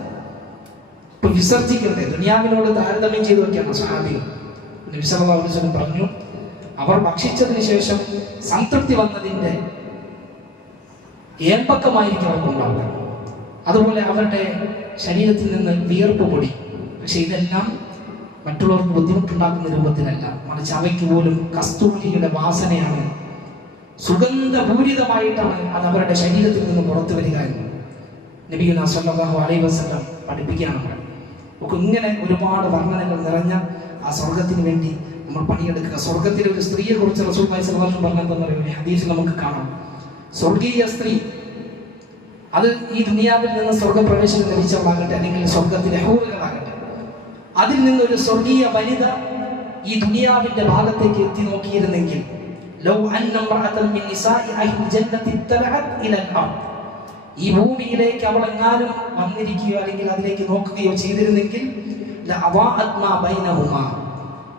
ഇപ്പൊ വിസർജിക്കട്ടെ, ദുനിയാവിനോട് താരതമ്യം ചെയ്തു നോക്കിയാണ് സഹാബികൾ. നബി സല്ലല്ലാഹു അലൈഹി വസല്ലം പറഞ്ഞു, അവർ ഭക്ഷിച്ചതിന് ശേഷം സംതൃപ്തി വന്നതിന്റെ ഏമ്പക്കമായിരിക്കും അവർക്കുണ്ടാവുക. അതുപോലെ അവരുടെ ശരീരത്തിൽ നിന്ന് വിയർപ്പ് പൊടി. പക്ഷെ ഇതെല്ലാം മറ്റുള്ളവർക്ക് ബുദ്ധിമുട്ടുണ്ടാക്കുന്ന രൂപത്തിലല്ല, മറിച്ച് അവയ്ക്ക് പോലും കസ്തൂരിയുടെ വാസനയാണ്, സുഗന്ധപൂരിതമായിട്ടാണ് അത് അവരുടെ ശരീരത്തിൽ നിന്ന് പുറത്തു വരിക എന്ന് നബിയുനാ സ്വല്ലല്ലാഹു അലൈഹി വസല്ലം പഠിപ്പിക്കുകയാണ്. നമുക്ക് ഇങ്ങനെ ഒരുപാട് വർണ്ണനകൾ നിറഞ്ഞ ആ സ്വർഗത്തിന് വേണ്ടി നമ്മൾ പണിയെടുക്കുക. സ്വർഗത്തിലെ ഒരു സ്ത്രീയെ കുറിച്ച് റസൂലുള്ളാഹി സ്വല്ലല്ലാഹു അലൈഹി വസല്ലം പറഞ്ഞതെന്ന് പറയുന്നത് ഹദീസിൽ നമുക്ക് കാണാം. സ്വർഗീയ സ്ത്രീ അത് ഈ ദുനിയാവിൽ നിന്ന് സ്വർഗപ്രവേശനം ലഭിച്ചവളാകട്ടെ, അല്ലെങ്കിൽ സ്വർഗത്തിലെ ഹൂറുകളാകട്ടെ, അതിൽ നിന്നൊരു സ്വർഗീയ വനിത ഈ ദുനിയാവിന്റെ ഭാഗത്തേക്ക് എത്തി നോക്കിയിരുന്നെങ്കിൽ, ലൗ അന്ന ഇംറഅതൻ മിൻ നിസാഇ അഹ്ലിൽ ജന്നത്തി തലഅത് ഇലൽ അർദ്, ഈ ഭൂമിയിലേക്ക് അവൾ എങ്ങാനും വന്നിരിക്കുകയോ അല്ലെങ്കിൽ അതിലേക്ക് നോക്കുകയോ ചെയ്തിരുന്നെങ്കിൽ, ലഅദാഅത് മാ ബൈനഹുമാ,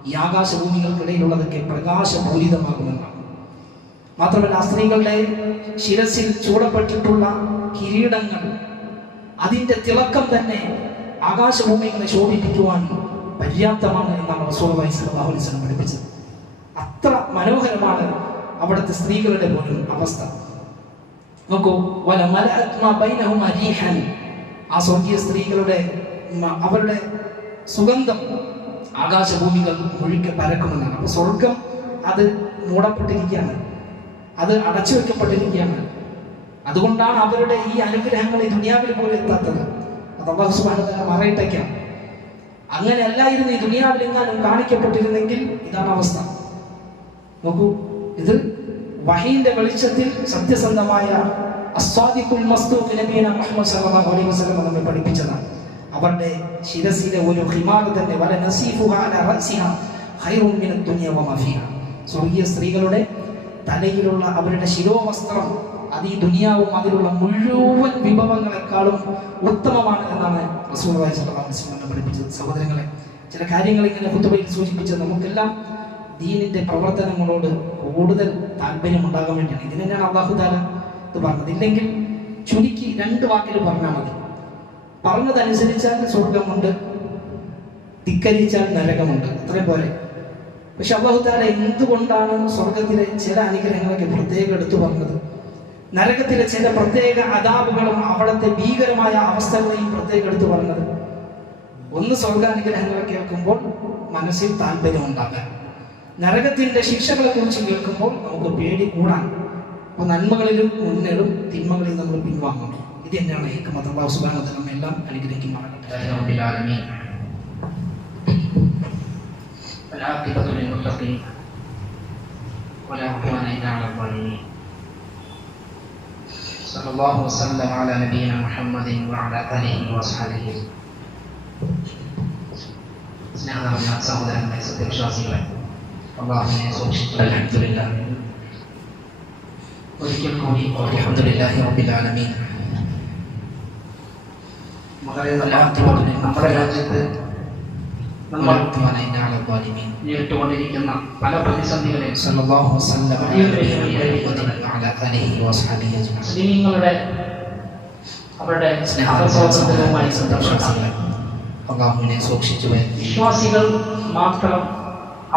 ഈ ആകാശഭൂമികൾക്കിടയിലുള്ളതൊക്കെ പ്രകാശപൂരിതമാകുമെന്നാണ്. മാത്രമല്ല, സ്ത്രീകളുടെ ശിരസിൽ ചൂടപ്പെട്ടിട്ടുള്ള കിരീടങ്ങൾ, അതിന്റെ തിളക്കം തന്നെ ആകാശഭൂമികളെ ശോഭിപ്പിക്കുവാൻ പര്യാപ്തമാണ് എന്നാണ് റസൂലുള്ളാഹി സ്വല്ലല്ലാഹു അലൈഹി വസല്ലം പഠിപ്പിച്ചത്. അത്ര മനോഹരമാണ് അവിടുത്തെ സ്ത്രീകളുടെ പോലും അവസ്ഥ. നോക്കൂ, വലമലഅത് മാ ബൈനഹുമാ റീഹൻ, ആ സ്വർഗീയ സ്ത്രീകളുടെ അവരുടെ സുഗന്ധം ആകാശഭൂമികൾ മുഴുക്കെ പരക്കുമെന്നാണ്. അപ്പൊ സ്വർഗം അത് മൂടപ്പെട്ടിരിക്കുകയാണ്, അത് അടച്ചു വെക്കപ്പെട്ടിരിക്കുകയാണ്. അതുകൊണ്ടാണ് അവരുടെ ഈ അനുഗ്രഹങ്ങൾ ഈ ദുനിയാവിൽ പോലും എത്താത്തത്. അത് അല്ലാഹു സുബ്ഹാനഹു വ തആല മറയിട്ടേക്കാം. അങ്ങനെ അല്ലായിരുന്നു ഈ ദുനിയാവിൽ എങ്ങാനും കാണിക്കപ്പെട്ടിരുന്നെങ്കിൽ ഇതാണ് അവസ്ഥ. നോക്കൂ, ഇത് വഹീന്റെ വെളിച്ചത്തിൽ സത്യസന്ധമായ അസ്വാദിഖുൽ മസ്ദൂഖ് നബിയന മുഹമ്മദ് സല്ലല്ലാഹു അലൈഹി വസല്ലം നമ്മെ പഠിപ്പിച്ചതാണ്. അവരുടെ ശിരസിലെ ഒരു ഹിമാർ തന്നെ വല നസീഫുഹാ അലാ റഅസിഹാ ഖൈറുൻ മിനദ് ദുനിയ വമാ ഫീഹാ, സ്വർഗീയ സ്ത്രീകളുടെ തലയിലുള്ള അവരുടെ ശിരോവസ്ത്രം അത് ഈ ദുനിയാവും അതിലുള്ള മുഴുവൻ വിഭവങ്ങളെക്കാളും ഉത്തമമാണ് എന്നാണ് റസൂലുള്ളാഹി സ്വല്ലല്ലാഹു അലൈഹി വസല്ലം പഠിപ്പിച്ചത്. സഹോദരങ്ങളെ, ചില കാര്യങ്ങൾ ഇങ്ങനെ ഖുതുബയിൽ സൂചിപ്പിച്ചത് നമുക്കെല്ലാം ദീനിന്റെ പ്രവർത്തനങ്ങളോട് കൂടുതൽ താല്പര്യം ഉണ്ടാകാൻ വേണ്ടിയാണ്. ഇതിന് തന്നെയാണ് അല്ലാഹു തആല ഇത് പറഞ്ഞത്. ഇല്ലെങ്കിൽ ചുരുക്കി 2 വാക്കിൽ പറഞ്ഞാൽ മതി. പറഞ്ഞതനുസരിച്ചാൽ സ്വർഗമുണ്ട്, ധിക്കരിച്ചാൽ നരകമുണ്ട്, അത്രയും പോലെ. പക്ഷെ അല്ലാഹു തആല എന്തുകൊണ്ടാണ് സ്വർഗത്തിലെ ചില അനുഗ്രഹങ്ങളൊക്കെ പ്രത്യേകം എടുത്തു പറഞ്ഞത്, നരകത്തിലെ ചില പ്രത്യേക അദാബുകളും അവിടുത്തെ ഭീകരമായ അവസ്ഥകളെയും പ്രത്യേകം എടുത്തു പറഞ്ഞത്? ഒന്ന്, സ്വർഗാനുഗ്രഹങ്ങളെ കേൾക്കുമ്പോൾ മനസ്സിൽ താല്പര്യം ഉണ്ടാകാൻ, നരകത്തിന്റെ ശിക്ഷകളെ കുറിച്ച് കേൾക്കുമ്പോൾ നമുക്ക് പേടി കൂടാൻ. അപ്പൊ നന്മകളിലും മുന്നേറും, തിന്മകളിൽ നമ്മൾ പിൻവാങ്ങണം. ഇത് തന്നെയാണ് ഹിക്മത്ത്. അല്ലാഹു സുബ്ഹാനഹു വ തആല നമ്മെല്ലാം അനുഗ്രഹിക്കുമാറാകട്ടെ. والعاقبة للمتقين ولا عدوان إلا على الظالمين. صلى الله وسلم على نبينا محمد وعلى آله وأصحابه. സ്നേഹനിറഞ്ഞ സഹോദരങ്ങളെ, സത്യവിശ്വാസികളെ, അല്ലാഹുവിനെ സൂക്ഷിച്ചു അൽഹംദുലില്ലാഹ്. ഒരിക്കൽ കൂടി അൽഹംദുലില്ലാഹി റബ്ബിൽ ആലമീൻ. നമ്മുടെ രാജ്യത്ത് നേരിട്ടുകൊണ്ടിരിക്കുന്ന പല പ്രതിസന്ധികളെ മുസ്ലിങ്ങളുടെ അവരുടെ സ്വാതന്ത്ര്യവുമായി അല്ലാഹുവിനെ സൂക്ഷിച്ചു വിശ്വാസികൾ മാത്രം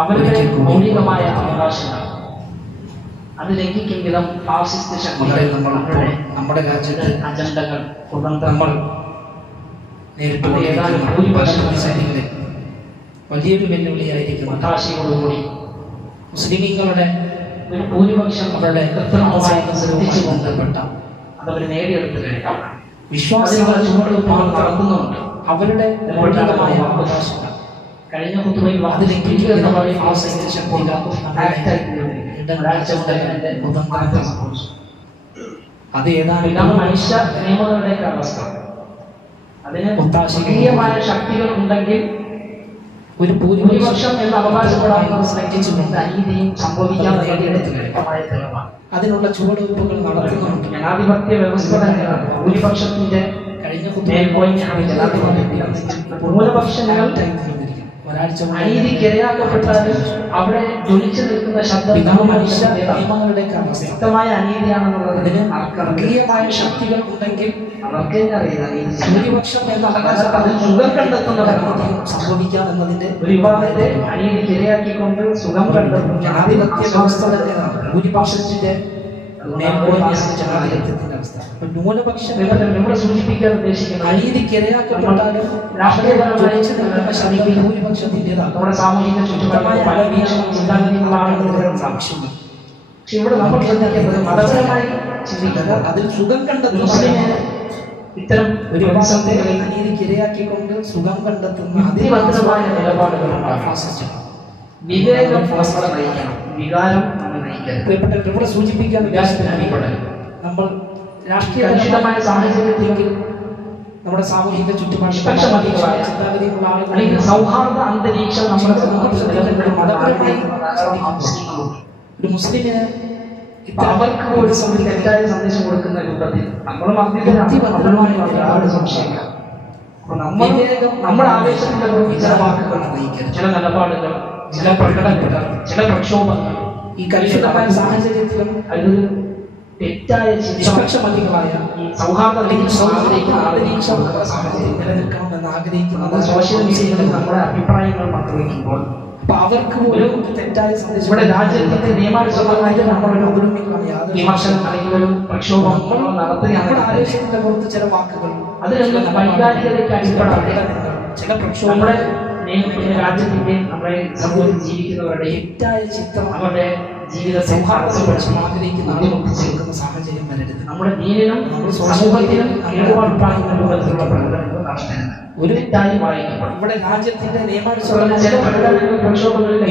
അവരുടെ മൗലികമായ അവകാശങ്ങൾ അത് ലംഘിക്കും വിധം ഫാസിസ്റ്റ് ശക്തികൾ നമ്മുടെ രാജ്യത്തെ അജണ്ടകൾ കുതന്ത്രങ്ങൾ നേരിട്ട് വലിയൊരു വെല്ലുവിളിയായിരിക്കും. ഒത്താശയോടുകൂടി മുസ്ലിമീങ്ങളുടെ ഒരു ഭൂരിപക്ഷം അവരുടെ കൃത്രിമമായി ശ്രദ്ധിച്ചു ബന്ധപ്പെട്ട അതവർ നേടിയെടുത്തു കഴിഞ്ഞാൽ വിശ്വാസികളെ ചുമടുപാട് നടക്കുന്നുണ്ട്. അവരുടെ മൗലികമായ അവകാശങ്ങൾ കഴിഞ്ഞ കുത്തുബയിൽ അതിലേക്ക് അത് ഏതാണ്ട് മനുഷ്യ നിയമങ്ങളുടെ അവസ്ഥ. അതിന് ഒത്താശീയമായ ശക്തികൾ ഉണ്ടെങ്കിൽ ഒരു ഭൂരിപക്ഷം എന്ന് അവകാശപ്പെടാവുന്നത് ശ്രദ്ധിച്ചുകൊണ്ട് അനീതിയും സംഭവിക്കാൻ നേടിയെടുത്ത് വ്യക്തമായ തെളിവാണ്. അതിനുള്ള ചുവടുവയ്പ്പുകൾ നടത്തുന്നുണ്ട്. ജനാധിപത്യ വ്യവസ്ഥ തന്നെയാണ് ഭൂരിപക്ഷത്തിന്റെ കഴിഞ്ഞ മേൽക്കോയ്മയാണ് ജനാധിപത്യത്തിൽ. ന്യൂനപക്ഷങ്ങൾ അനീതിക്കിരയാക്കപ്പെട്ടാലും അവിടെ ജ്വലിച്ചു നിൽക്കുന്ന ശബ്ദം നിയമങ്ങളുടെ വ്യക്തമായ അനീതിയാണെന്നുള്ളത് വർഗീയമായ ശക്തികൾ ഉണ്ടെങ്കിൽ അവർക്ക് ഭൂരിപക്ഷം അതിൽ സുഖം കണ്ടെത്തുന്ന സംഭവിക്കാം എന്നതിന്റെ ഒരു വിഭാഗത്തെ അനീതിക്കിരയാക്കിക്കൊണ്ട് സുഖം കണ്ടെത്തുന്ന ജനാധിപത്യ വ്യവസ്ഥ തന്നെയാണ് ഭൂരിപക്ഷത്തിന്റെ ജനാധിപത്യത്തിന്റെ അവസ്ഥ. ന്യൂനപക്ഷം നമ്മൾ സൂചിപ്പിക്കാൻ ഉദ്ദേശിക്കുന്നത് അനീതിക്കിരയാക്കപ്പെട്ടാലും രാഷ്ട്രീയപരമായി ഭൂരിപക്ഷത്തിൻ്റെതാണ്. നമ്മുടെ സാമൂഹിക ചുറ്റുപാടുമായ പല വീക്ഷണങ്ങളാണെന്ന് സാക്ഷ്യമുണ്ട്. പക്ഷെ ഇവിടെ നമ്മൾ ചിന്തിക്കുന്നത് മതപരമായി ചിന്തിക്കുക, അതിൽ സുഖം കണ്ടെത്തുന്ന ഇത്തരം ഒരു വിഭാഗത്തെ അനീതിക്കിരയാക്കിക്കൊണ്ട് സുഖം കണ്ടെത്തുന്ന അതിഭദ്രമായ നിലപാടുകളാണ് ഫാസിസ്റ്റ്. വിവേകം നയിക്കണം, വികാരം നമ്മൾ നയിക്കണം. ഇവിടെ സൂചിപ്പിക്കാൻ നമ്മൾ രാഷ്ട്രീയ കലുഷിതമായ സാഹചര്യത്തിൽ നമ്മുടെ സാമൂഹിക ചുറ്റുപാട് നിഷ്പക്ഷമതികളായ ചിന്താഗതിയുള്ള ആളുകൾ അല്ലെങ്കിൽ സൗഹാർദ്ദ അന്തരീക്ഷം നമ്മുടെ സമൂഹത്തിൽ നിലനിൽക്കുന്ന മതപരമായി ധാരാളം മുസ്ലിങ്ങളുണ്ട്. ഒരു മുസ്ലിമിന് അവർക്ക് ഒരു തെറ്റായ സന്ദേശം കൊടുക്കുന്ന രൂപത്തിൽ നമ്മൾ മദ്യപരമായ സംശയങ്ങൾ നമ്മുടെ ആവേശത്തിന്റെ ചില വാക്കുകൾ, ചില നിലപാടുകൾ, ചില പ്രകടനങ്ങൾ, ചില പ്രക്ഷോഭങ്ങൾ ഈ കലുഷിതമായ സാഹചര്യത്തിലും അതൊരു തെറ്റായ നിഷ്പക്ഷമതികളായ ഈ സൗഹാർദ്ദ അന്തരീക്ഷം സാഹചര്യം നിലനിൽക്കണമെന്ന് ആഗ്രഹിക്കുന്നത് സോഷ്യൽ മീഡിയകളിൽ നമ്മുടെ അഭിപ്രായങ്ങൾ പങ്കുവയ്ക്കുമ്പോൾ അപ്പൊ അവർക്ക് ഒരു തെറ്റായ സന്ദേശം ഇവിടെ രാജ്യത്തിന്റെ നിയമാനുസൃതമായിട്ട് നമ്മളൊരു വിമർശനം അല്ലെങ്കിൽ ഒരു പ്രക്ഷോഭം നടത്തുകയാണ്. ആവേശത്തിന്റെ പുറത്ത് ചില വാക്കുകൾ അതിലൊന്നും വൈകാരികതയ്ക്ക് അടിപ്പെടാതെ ചില പ്രക്ഷോഭം നമ്മുടെ രാജ്യത്തിന്റെ നമ്മുടെ സമൂഹത്തിൽ ജീവിക്കുന്നവരുടെയും തെറ്റായ ചിത്രം അവരുടെ ജീവിതത്തെ സൗഹാർദ്ദം ആഗ്രഹിക്കുന്ന ആളുകൾക്ക് ചേർക്കുന്ന സാഹചര്യം വരരുത്. നമ്മുടെ ദീനിനും നമ്മുടെ സമൂഹത്തിനും കേടുപാടുണ്ടാകുന്ന രൂപത്തിലുള്ള പ്രകടനങ്ങൾ നടത്തരുത്. ഒരു തെറ്റായി വായിക്കപ്പെടും. ഇവിടെ രാജ്യത്തിന്റെ ചില നിയമാനുസൃതമായ പ്രകടനങ്ങൾ പ്രക്ഷോഭങ്ങളിലെ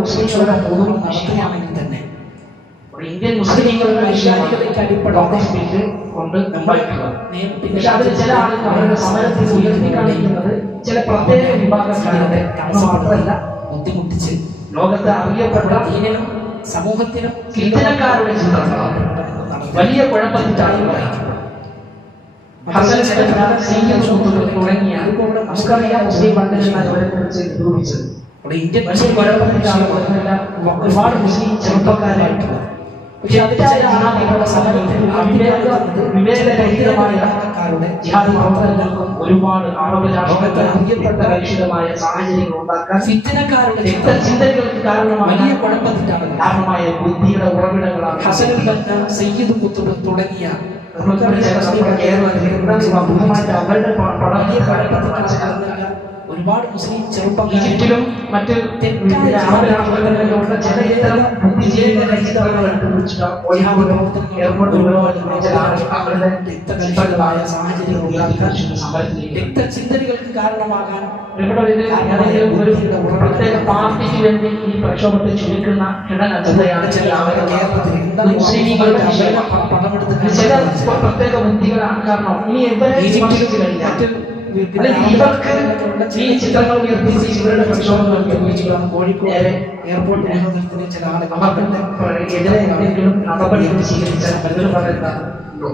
മുസ്ലിങ്ങളുടെ പൊതുവും നടത്തുകയാണെങ്കിൽ തന്നെ ഇന്ത്യൻ മുസ്ലിങ്ങളുടെ വൈകാരികതയ്ക്ക് അടിപ്പെടാതെ കൊണ്ട് മുമ്പായിട്ടുള്ളത്. പക്ഷെ അതിൽ ചില ആളുകൾ അവരുടെ സമരത്തിൽ ഉയർത്തി കാണിക്കുന്നത് ചില പ്രത്യേക വിഭാഗക്കാരുടെ മാത്രമല്ല ബുദ്ധിമുട്ടിച്ച് ലോകത്തെ അറിയപ്പെട്ട ദീനിനും സമൂഹത്തിനും കീർത്തനക്കാരുടെ ചിത്രങ്ങളാണ് വലിയ കുഴപ്പത്തിലായി വായിക്കുന്നത്. തുടങ്ങിയ നമുക്കറിയാം മുസ്ലിം പണ്ഡിതന്മാർ അവരെ കുറിച്ച് നിരൂപിച്ചത് ഇന്ത്യൻ വലിയ കുഴപ്പത്തിലാണ് ഒരുപാട് മുസ്ലിം ചെറുപ്പക്കാരായിട്ടുള്ള പക്ഷെ അതിന്റെ സമരത്തിൽ വിവേകരഹിതമായ ജിഹാദ് പ്രവർത്തനങ്ങൾക്കും ഒരുപാട് ആളുകളുടെ അറിയപ്പെട്ട കലുഷിതമായ സാഹചര്യങ്ങൾ ഉണ്ടാക്കാൻ ഫിത്നക്കാരുടെ ചിന്തകൾക്ക് വലിയ കുഴപ്പത്തിലാണ് കാരണമായ ബുദ്ധിയുടെ ഉറവിടങ്ങളാണ്. ഹസനുൽ ബന്ന, സയ്യിദ് കുത്തുബ് തുടങ്ങിയ ഒരുപാട് മുസ്ലിം ഈജിപ്തിലും മറ്റ് ചിന്തകൾക്ക് കാരണമാകാൻ പ്രത്യേക പാർട്ടിക്ക് വേണ്ടി ഈ പ്രക്ഷോഭത്തെ ചുരുക്കുന്ന ഘടനയാണ് മുസ്ലിങ്ങളുടെ ചില പ്രത്യേക ബുദ്ധികളാണ് കാരണം ഇനി ഇവർക്ക് ഈ ചിത്രങ്ങൾ ഉയർത്തിച്ച് ഇവരുടെ പ്രക്ഷോഭങ്ങൾ കോഴിക്കോട് എയർപോർട്ട് നിയമനത്തിന് ചില ആളുകൾ എതിരെ എന്തെങ്കിലും നടപടികൾ സ്വീകരിച്ചാൽ ബദൽ പറയുന്നുണ്ടോ?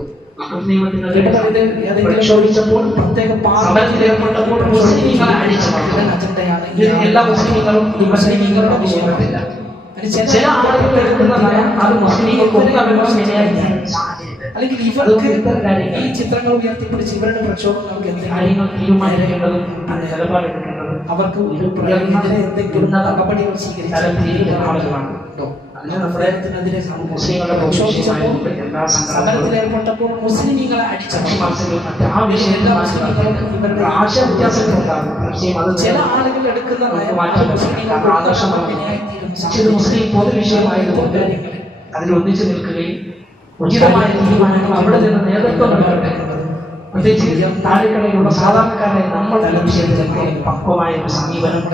പ്രക്ഷോഭിച്ചപ്പോൾ പ്രത്യേക സമരത്തിലേർപ്പെട്ടപ്പോൾ മുസ്ലിങ്ങളെ അടിച്ചതാണ്. എല്ലാ മുസ്ലിങ്ങളും മുസ്ലിങ്ങളുടെ വിഷയമല്ല. ചില ആളുകൾ എടുക്കുന്ന നയം അത് മുസ്ലിങ്ങൾക്ക് അല്ലെങ്കിൽ ഇവർക്ക് ഈ ചിത്രങ്ങൾ ഉയർത്തിപ്പിടിച്ച് ഇവരുടെ പ്രക്ഷോഭങ്ങൾക്ക് കാര്യങ്ങൾ തീരുമാനിക്കേണ്ടതും നിലപാടെടുക്കേണ്ടതും അവർക്ക് ഒരു എന്തെങ്കിലും നടപടികൾ സ്വീകരിച്ച ആളുകളാണ്. സമരത്തിനെതിരെ സമരത്തിലേർപ്പെട്ടപ്പോൾ മുസ്ലിങ്ങളെ അടിച്ചപ്പോൾ ആ വിഷയത്തിൽ ഇവരുടെ ആശ വ്യത്യാസങ്ങളുണ്ടാകും. ചില ആളുകൾ എടുക്കുന്ന മുസ്ലിം പൊതുവിഷയമായതുകൊണ്ട് അതിൽ ഒന്നിച്ചു നിൽക്കുകയും ഉചിതമായ തീരുമാനങ്ങൾ അവിടെ നിന്ന് നേതൃത്വം നൽകട്ടെ. പ്രത്യേകിച്ച് താഴെക്കടയിലുള്ള സാധാരണക്കാരെ നമ്മൾ വിഷയത്തിൽ പക്വമായ ഒരു സമീപനം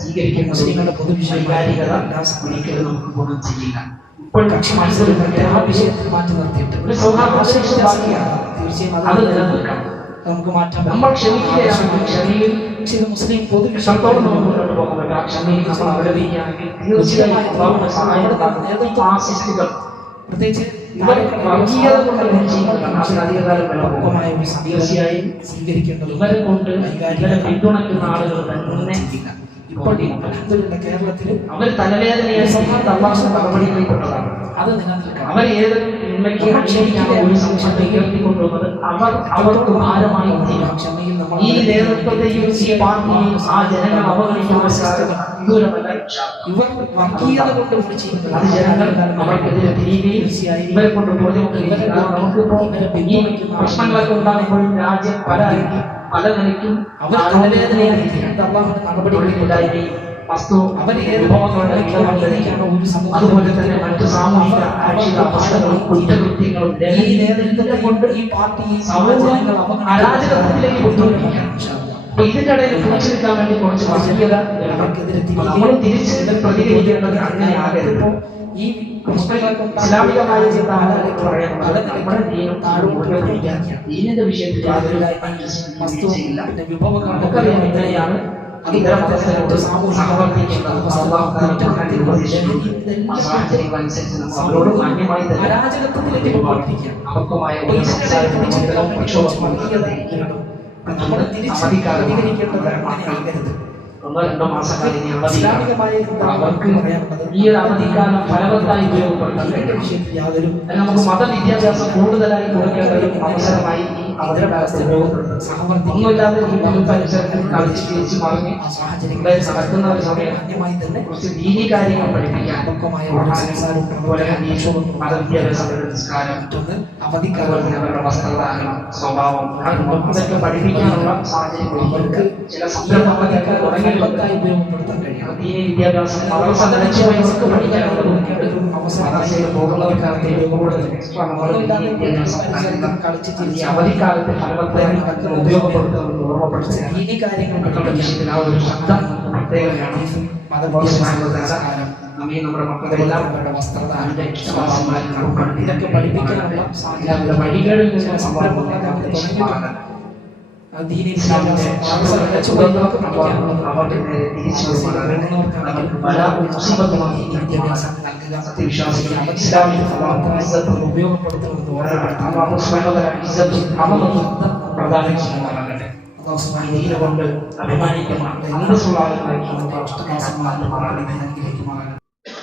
സ്വീകരിക്കുന്ന മുസ്ലിങ്ങളുടെ പൊതുവിഷയകാരികത ഒരിക്കലും നമുക്ക് ഗുണം ചെയ്യില്ല. ഇപ്പോൾ കക്ഷി മത്സരങ്ങളുടെ ആ വിഷയത്തിൽ മാറ്റി നിർത്തിയിട്ട് ഒരു സൗഹാർദ്ദമാണ് അത് നിലനിൽക്കണം. നമുക്ക് മാറ്റാൻ നമ്മൾ ക്ഷമിക്കുകയാണ്. ക്ഷമയിൽ മുസ്ലിം പൊതുവിഷയത്തോട് നമുക്ക് മുന്നോട്ട് പോകാൻ പറ്റും. ആ ക്ഷമയിൽ നമ്മൾ അവലംബിക്കുകയാണെങ്കിൽ തീർച്ചയായും സഹായം ഫാസിസ്റ്റുകൾ പ്രത്യേകിച്ച് വർഗീയത കൊണ്ട് അധികകാലം തീർച്ചയായും സ്വീകരിക്കേണ്ടത് ഇവരെ കൊണ്ട് ഇവരെ പിന്തുണയ്ക്കുന്ന ആളുകൾ തന്നെ ഇപ്പോൾ കേരളത്തിൽ അവർ തലവേദനയായി നടപടികളിൽപ്പെട്ടതാണ്. അത് നിലനിൽക്കണം. അവർ ഏത് ഒരു സംശയം ഉയർത്തിക്കൊണ്ടുവന്നത് അവർക്ക് ഭാരമായി ഈ നേതൃത്വത്തെയും ഈ പാർട്ടിയെയും ആ ജനങ്ങൾ അവഗണിക്കുന്ന ദൂരമല്ല. ഇവർ വർഗീയത കൊണ്ട് അത് ജനങ്ങൾ അവർക്കെതിരെ തിരികെയും ഇവരെ കൊണ്ട് നമുക്കിപ്പോ ഈ പ്രശ്നങ്ങളൊക്കെ ഉണ്ടാകുമ്പോൾ രാജ്യം പല നിലയ്ക്കും അവർ തലവേദനയായി നടപടികളിൽ വസ്തു വിഭവങ്ങളുടെ അതുപോലെ തന്നെ മറ്റു സാമൂഹിക കാർഷിക അവസ്ഥകളും കുറ്റകൃത്യങ്ങളും ഈ നേതൃത്വത്തെ കൊണ്ട് ഈ പാർട്ടി അരാജകത്വത്തിലേക്ക് കൊണ്ടുവരികയാണ്. അപ്പൊ ഇതിന്റെ ഇടയിൽ പിടിച്ചു നിൽക്കാൻ വേണ്ടി കുറച്ച് വർഗീയത നമ്മളും തിരിച്ച് പ്രതികരിക്കേണ്ടത് അങ്ങനെ ആകരുത്. ഈ ഇസ്ലാമികമായ ചിന്താഗതി പറയുന്നത് നമ്മുടെ ദീനും ദീനിന്റെ വിഷയത്തിൽ യാതൊരു വസ്തുവില്ല. നമുക്കറിയാം എങ്ങനെയാണ് ഇതര മതസ്ഥരോട് സാമൂഹിക സാഹചര്യങ്ങളനുസരിച്ച് നമ്മൾ അവരോട് മാന്യമായി തന്നെ അപക്വമായ നമ്മൾ തിരിച്ചറിയിക്കേണ്ടത് അങ്ങനെയാകരുത്. ഒന്നോ രണ്ടോ മാസം കഴിഞ്ഞ് ഇസ്ലാമികമായ അവർക്ക് ഈ ഒരു അവധിക്കാലം ഫലവത്തായി ഉപയോഗപ്പെടുത്താൻ കഴിയും. വിഷയത്തിൽ യാതൊരു നമുക്ക് മതവിദ്യാഭ്യാസം കൂടുതലായി കൊടുക്കേണ്ട ഒരു അവസരമായി ഈ അവസരകാലത്ത് ഉപയോഗപ്പെടുത്തും. ഒന്നുമില്ലാതെ ഈ പരിസരത്തിൽ കളിച്ച് തിരിച്ച് മറിഞ്ഞ് ആ സാഹചര്യങ്ങളെ ഇവിടെ നടക്കുന്ന ഒരു സമയം മാന്യമായി തന്നെ കുറച്ച് ദീനി കാര്യങ്ങൾ പഠിപ്പിക്കാൻ പക്വമായ അതുപോലെ ഹദീസും മതവിദ്യാഭ്യാസത്തിന്റെ നിസ്കാരം മറ്റൊന്ന് അതുപോലെ അവധിക്കാലം തന്നെ അവരുടെ വസ്ത്രധാരണം സ്വഭാവം ഇതൊക്കെ പഠിപ്പിക്കാനുള്ള സാഹചര്യം അവർക്ക് ചില സംരംഭങ്ങളൊക്കെ തുടങ്ങിയിട്ടുണ്ട്. ഉപയോഗപ്പെടുത്താൻ കഴിയും. ദീനി വിദ്യാഭ്യാസം മദ്രസ നിലച്ചുപോയവർക്ക് പഠിക്കാനുള്ളത് മദ്രസയിൽ പോകുന്നവർക്കാണെങ്കിൽ കൂടുതൽ എക്സ്ട്രാ നമ്മൾ ദീനി വിദ്യാഭ്യാസം നൽകുക. കളിച്ച് ഈ അവധിക്കാലത്ത് ഫലവത്തായി ഉപയോഗപ്പെടുത്തുന്നത് ഓർമ്മപ്പെടുത്തുക. ദീനി കാര്യങ്ങൾ മക്കളുടെ വിഷയത്തിൽ ആ ഒരു ശബ്ദം പ്രത്യേകതയാണ്. മതബോധം നമ്മെ നമ്മുടെ മക്കളെല്ലാം അവരുടെ വസ്ത്രധാരണം വിശ്വാസമായി ഉൾപ്പെടുത്തി ഇതൊക്കെ പഠിപ്പിക്കാനുള്ള അവരുടെ വഴികളിൽ നിന്ന് സംരംഭങ്ങളൊക്കെ അവർ തുടങ്ങിയിട്ടുണ്ട്. ആ ദീനി ഇസ്ലാമിന്റെ വിദ്യാഭ്യാസം പഠിക്കാനുള്ളത് അവർക്ക് നേരെ തിരിച്ചു വിദ്യാഭ്യാസം നൽകുക, സത്യവിശ്വാസികൾ ഇസ്ലാമിക ഉപയോഗപ്പെടുത്തുന്നത് ഓർമ്മപ്പെടുത്തുക. പ്രദാനം ചെയ്യുന്നവരാകട്ടെ. കൊണ്ട് അഭിമാനിക്കുമാണ് അന്തസ്സുള്ള ആളുകളായി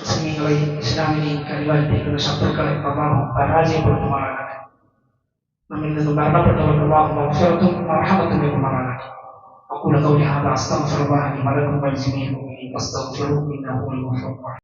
മുസ്ലിങ്ങളെയും ഇസ്ലാമിനെയും കരിവാരിത്തേക്കുന്ന ശത്രുക്കളെ പ്രഭാവം പരാജയപ്പെടുത്തുമാറാകട്ടെ. നമ്മിൽ നിന്ന് മരണപ്പെട്ടവർ പ്രഭാവം അവസരത്തും അർഹമത്തും ലഭ്യമാറാകട്ടെ. أقول قولي هذا أستغفر الله لي ولكم ولجميع المؤمنين فاستغفروه إنه هو الغفور الرحيم.